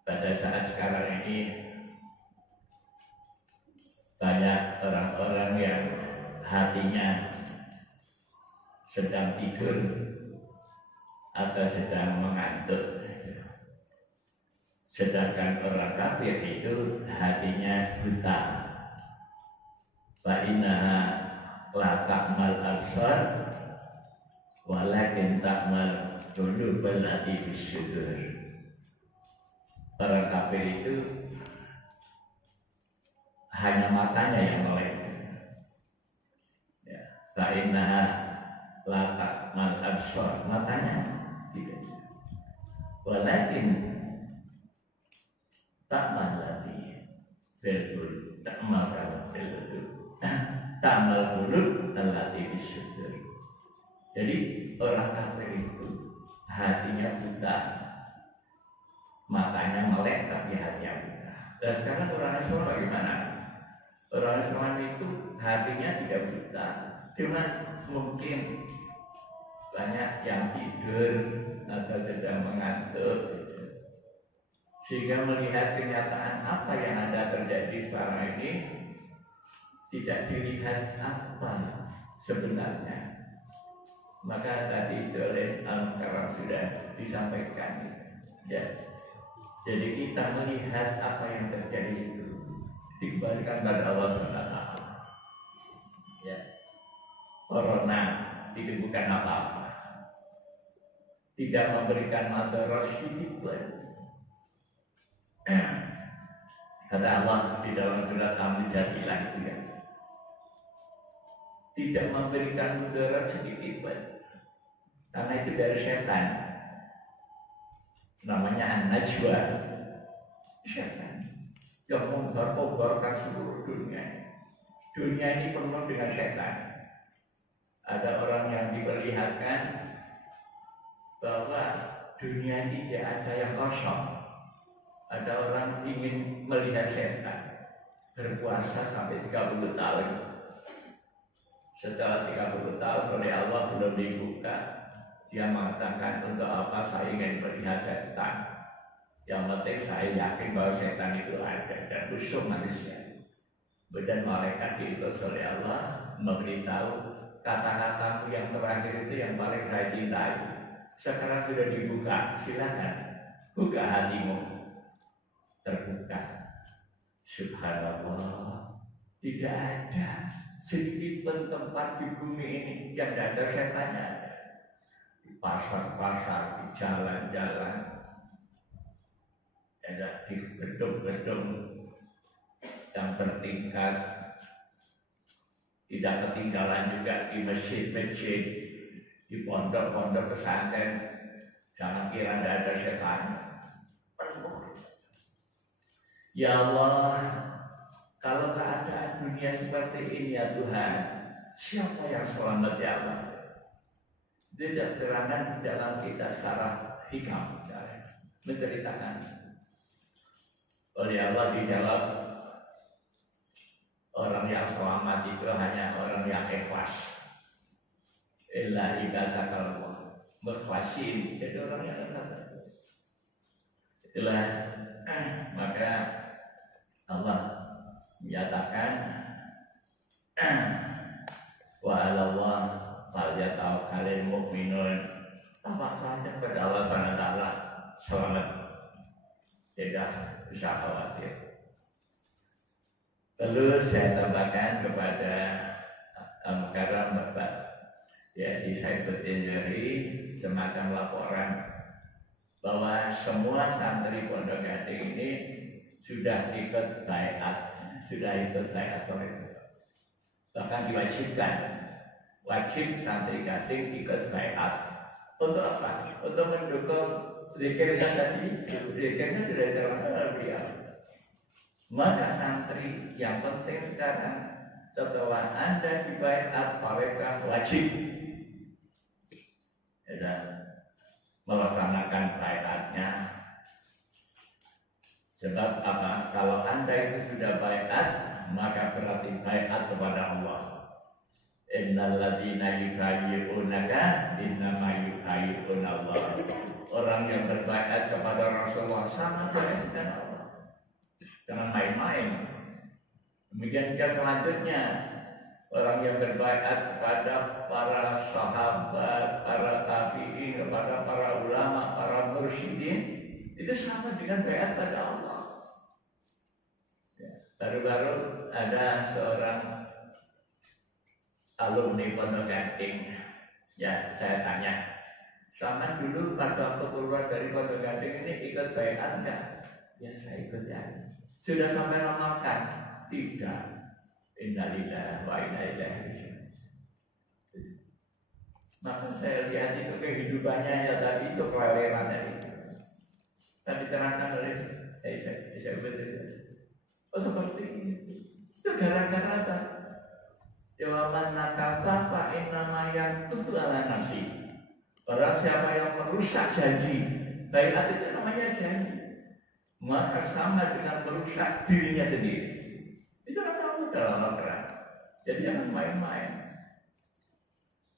Pada saat sekarang ini banyak orang-orang yang hatinya sedang tidur atau sedang mengantuk, sedangkan orang kafir itu hatinya buta. Fa innaha la ta'mal absar walakin ta'mal qulubul lati fis sudur. Orang kafir itu hanya matanya yang melek. Ya, fa innaha la ta'mal absar, matanya tidak. Walakin ta'mal lati fil ta'mal ta'mal qulub allati fis sudur. Jadi orang kafir itu hatinya buta, matanya melek tapi hatinya buta. Dan sekarang orang Islam bagaimana? Orang Islam itu hatinya tidak buta, cuma mungkin banyak yang tidur atau sedang mengantuk, sehingga melihat kenyataan apa yang ada terjadi sekarang ini tidak dilihat apa sebenarnya. Maka tadi itu oleh Al-Karam sudah disampaikan, ya. Jadi kita melihat apa yang terjadi itu dikembalikan pada Allah SWT. Ya, corona itu bukan apa-apa, tidak memberikan madarat sedikit pun. Kata Allah di dalam surat Al-Mujadilah itu ya, tidak memberikan mudarat sedikit pun, karena itu dari setan, namanya An-Najwa, setan yang membar-barkan seluruh dunia. Dunia ini penuh dengan setan. Ada orang yang diperlihatkan bahwa dunia ini tidak ada yang kosong. Ada orang ingin melihat setan berpuasa sampai 30 tahun. Setelah 30 tahun oleh Allah belum dibuka, dia mengatakan, untuk apa saya ingin melihat setan? Yang penting saya yakin bahwa setan itu ada dan musuh manusia. Dan malaikat diutus oleh Allah memberitahu, kata-katamu yang terakhir itu yang paling saya cintai. Sekarang sudah dibuka, silakan buka hatimu. Terbuka. Subhanallah, tidak ada sedikit pun tempat di bumi ini yang tidak ada setannya. Di pasar-pasar, di jalan-jalan, ada di gedung-gedung yang bertingkat, tidak ketinggalan juga di masjid-masjid, di pondok-pondok pesantren. Jangan kira tidak ada setan, penuh. Ya Allah, kalau keadaan dunia seperti ini ya Tuhan, siapa yang selamat ya Allah? Tidak terangkan di dalam kita secara hikam, menceritakan. Oleh Allah dijawab, orang yang selamat itu hanya orang yang ikhlas. Illa ibadah Allah berkhlasin, jadi orang yang ikhlas. Itulah maka Allah menyatakan wa 'alallah falyatawakkalul mu'minun. Tawakalnya kepada Allah Subhanahu wa taala, selamat. Tidak usah khawatir. Lalu saya tambahkan kepada Al-Mukarram Bapak, ya, di Saifuddin Jari semacam laporan bahwa semua santri Pondok Gading ini sudah ikut baiat oleh, bahkan diwajibkan, wajib santri Gading ikut baiat. Untuk apa? Untuk mendukung zikirnya tadi. Zikirnya sudah terlalu beliau. Maka santri yang penting sekarang setelah Anda dibaiat, mereka wajib ya, melaksanakan baiatnya. Sebab apa? Kalau Anda itu sudah baiat, maka berarti baiat kepada Allah. Innal ladzina yubayyi'unaka innama yubayyi'unallah. Orang yang berbaiat kepada Rasulullah sama dengan Allah. Jangan main-main. Demikian juga selanjutnya, orang yang berbaiat kepada para sahabat, para tabi'in, kepada para ulama, para mursyidin, itu sama dengan baiat pada Allah. Baru-baru ada seorang alumni Pondok Gading, ya, saya tanya, sama dulu pada waktu keluar dari Pondok Gading ini ikut baiat enggak? Ya, saya ikut ya. Sudah sampai ramalkan? Tidak. Innalillahi wa inna ilaihi raji'un. Maka saya lihat itu kehidupannya ya tadi itu keleleran tadi. Tadi terangkan oleh saya betul. Oh, seperti ini. Itu gara-gara apa? Jawaban nakata fa innama yanqutu ala nafsi. Orang siapa yang merusak janji, baiat itu namanya janji, maka sama dengan merusak dirinya sendiri. Itu namanya dalam Al-Quran. Jadi jangan main-main.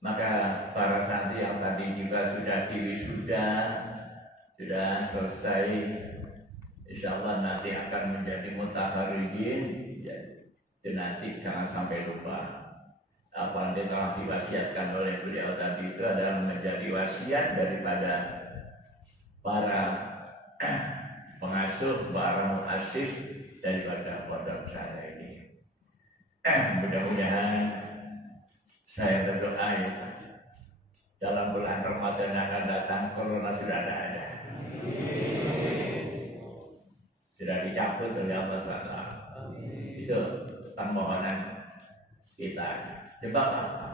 Maka para santri yang tadi juga sudah diwisuda, sudah selesai, insya Allah nanti akan menjadi mutaharrijin. Jadi nanti jangan sampai lupa. Apa yang telah diwasiatkan oleh beliau tadi itu adalah menjadi wasiat daripada para pengasuh, para muassis daripada pondok saya ini. Mudah-mudahan saya berdoa ya, dalam bulan Ramadan akan datang corona sudah ada. Sudah dicabut oleh Allah Taala. Itu permohonan kita. Sebab apa?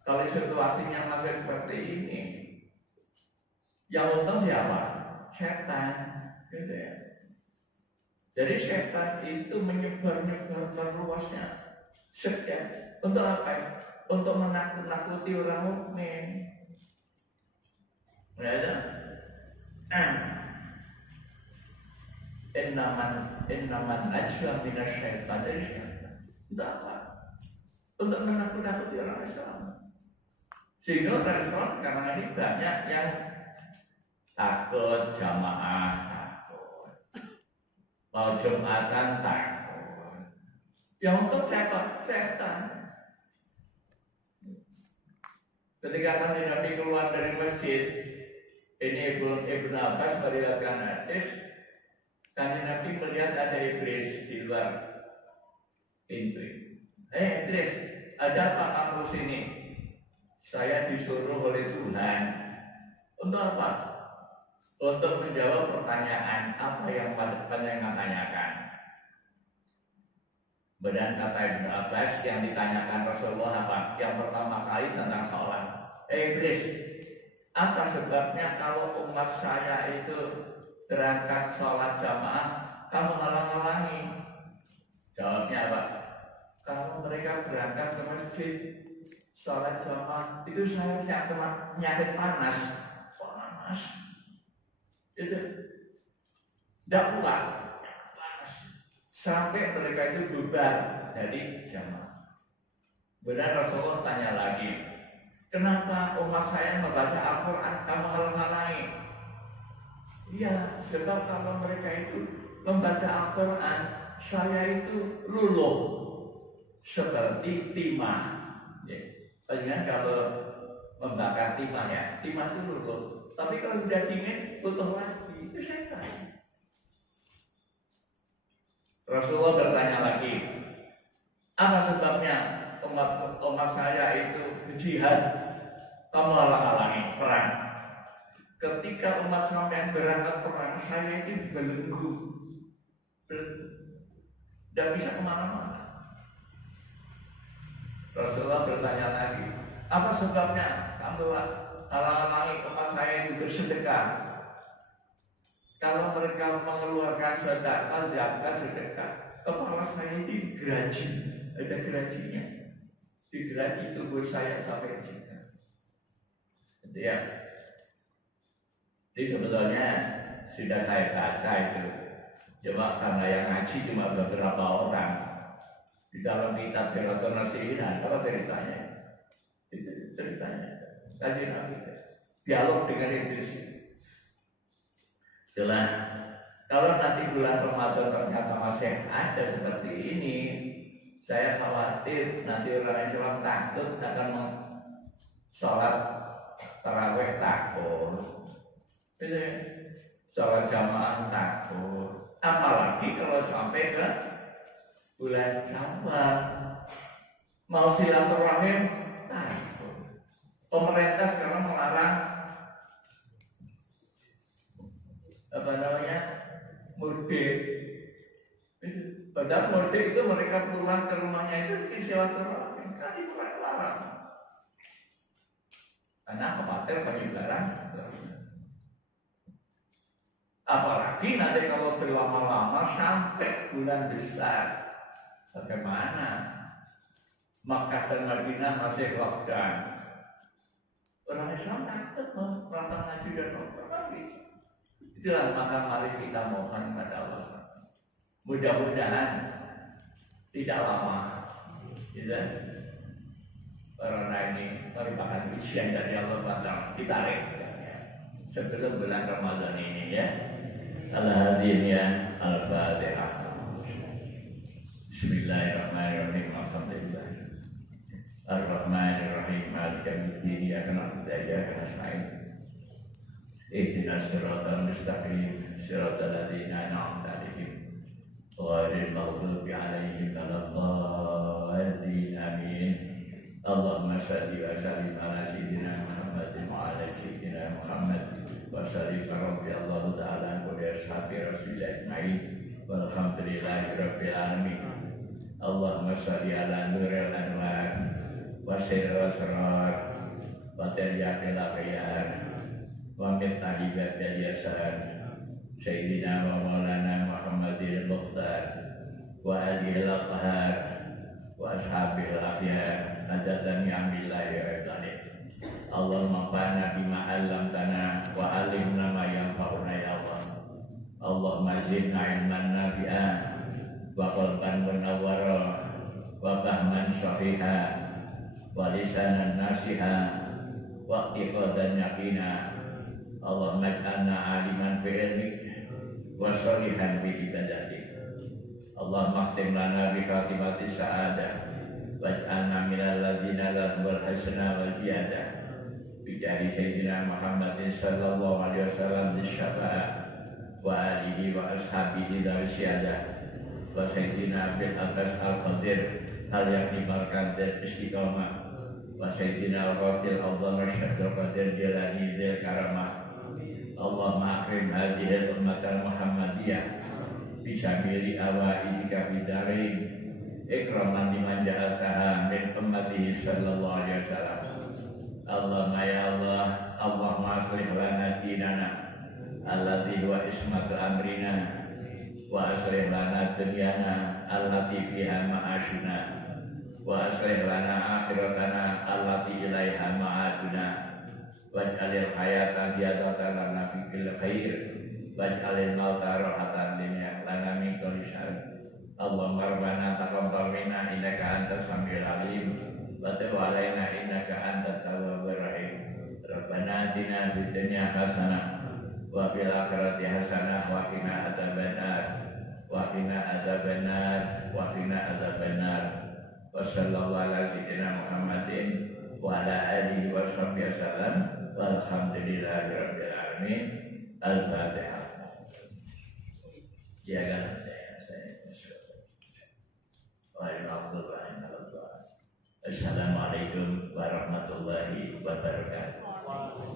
Kalau situasinya masih seperti ini, yang untung siapa? Setan, gitu ya. Jadi setan itu menyebar luasnya. Sekian. Untuk apa? Untuk menakut-nakuti orang mukmin. Ya, Innaman najwa minasyaitan dari syaitan. Untuk apa? Untuk menakut-nakuti orang Islam. Sehingga orang Islam karena ini banyak yang takut jamaah, takut mau Jumatan, takut. Yang untuk setan. Ketika Nabi keluar dari masjid, ini Ibnu Abbas meriwayatkan hadis, Nabi melihat ada iblis di luar pintu. Idris, ada apa kamu sini? Saya disuruh oleh Tuhan. Untuk apa? Untuk menjawab pertanyaan apa yang panjenengan tanyakan. Kemudian kata Ibnu Abbas yang ditanyakan Rasulullah apa? Yang pertama kali tentang sholat. Idris, apa sebabnya kalau umat saya itu berangkat sholat jamaah, kamu halang-halangi? Jawabnya apa? Kalau mereka berangkat ke masjid sholat jamaah itu saya nyakit panas, itu tidak kuat, panas sampai mereka itu bubar dari jamaah. Benar Rasulullah tanya lagi, kenapa umat saya membaca Al-Quran kamu halang-halangi? Iya, sebab kalau mereka itu membaca Al-Quran saya itu luluh seperti timah. Ya. Dengan kalau membakar timah ya, timah itu luluh. Tapi kalau sudah dingin, utuh lagi. Itu setan. Rasulullah bertanya lagi, apa sebabnya umat saya itu jihad? Kamu halang-halangi perang. Ketika umat sampean berangkat perang, saya itu belenggu, tidak bisa kemana-mana. Rasulullah bertanya lagi, apa sebabnya kamu halang-halangi umat saya itu bersedekah? Kalau mereka mengeluarkan sedekah, zakat, sedekah, kepala saya ini geraji, ada gerajinya, digeraji tubuh saya sampai jika. Ya, jadi sebetulnya sudah saya baca itu, cuma karena yang ngaji cuma beberapa orang di dalam kitab Fiqhul Nasihin. Apa ceritanya? Itu ceritanya. Tadi Nabi dialog dengan Idris. Jelas, kalau nanti bulan Ramadan ternyata masih ada seperti ini, saya khawatir nanti orang Islam takut akan sholat tarawih takut, sholat jamaah takut. Apalagi kalau sampai ke bulan Syawal, mau silaturahim takut. Pemerintah sekarang melarang mudik. Padahal mudik itu mereka pulang ke rumahnya itu di silaturahmi, kan itu larang. Karena khawatir penyebaran. Apalagi nanti kalau berlama-lama sampai bulan besar, bagaimana? Makkah dan Madinah masih lockdown. Orang Islam takut melakukan haji dan umrah lagi. Itulah maka mari kita mohon pada Allah. Mudah-mudahan tidak lama, gitu. Karena ini merupakan ujian dari Allah Taala. Kita ya. Sebelum bulan Ramadan ini ya. Al-Hadiyah Al-Fatihah. Bismillahirrahmanirrahim. Alhamdulillah. Ar-Rahmanir-Rahim. Maliki yaumiddin. Iyyaka na'budu wa iyyaka nasta'in. Ihdinas siratal mustaqim. Siratal ladzina an'amta 'alaihim ghairil maghdubi 'alaihim waladdallin. Amin. Allahumma shalli wa sallim ala sayyidina Muhammadin wa ala sayyidina Muhammad wa sallim radhiyallahu ta'ala an ashabi Rasulillah ajma'in walhamdulillahi rabbil alamin. Allahumma shalli ala nuril anwar wa sirril asrar wa tayyibil akhyar wa min talibatil yasar sayyidina wa maulana Muhammadin mukhtar wa alihi al-athhar wa ashabil akhyar adatan ni'amillahi wa ibadih. Allahumma fa'na bima 'allamtana wa 'allimna ma yanfa'una ya Allah. Allahumma zidna 'ilman nafi'an wa qalban munawwara wa fahman sahiha wa lisanan nasiha wa iqadan yaqina. Allahumma ij'alna 'aliman bi ilmik wa shalihan bi ibadatik. Allahumma khtim lana bi khatimati sa'adah waj'alna minal ladzina lahumul husna wal ziyadah bi jahi sayyidina Muhammadin sallallahu alaihi wasallam bisyafa'ah wa alihi wa ashabihi dawi syiadah wa sayyidina Abil Abbas al-Qadir hal yakni markandir istiqamah wa sayyidina al-Qadir Allah Rasyadul Qadir Jilani Dil Karamah. Allahumma akrim hadihil ummatan Muhammadiyah bisyamiri awaidika bidarin ikraman liman ja'altaha min ummatihi sallallahu alaihi wasallam. Allahumma ya Allah, Allahumma aslih lana dinana allati huwa ismatu amrina wa aslih lana dunyana allati fiha ma'ashuna wa aslih lana akhiratana allati ilaiha ma'aduna waj'alil hayata ziyadatan lana fil khair waj'alil mauta rahatan lana min kulli syarr. Allahumma rabbana taqabbal minna innaka antas samiul alim wa tub alaina innaka antat tawwabur rahim. Rabbana atina fid dunya hasanah wa fil akhirati hasanah wa qina adzabannar wa qina adzabannar wa qina adzabannar wa sallallahu ala sayyidina Muhammadin wa ala alihi wa sahbihi wasallam walhamdulillahi rabbil alamin. Al-Fatihah. Ya kan saya Assalamualaikum warahmatullahi wabarakatuh.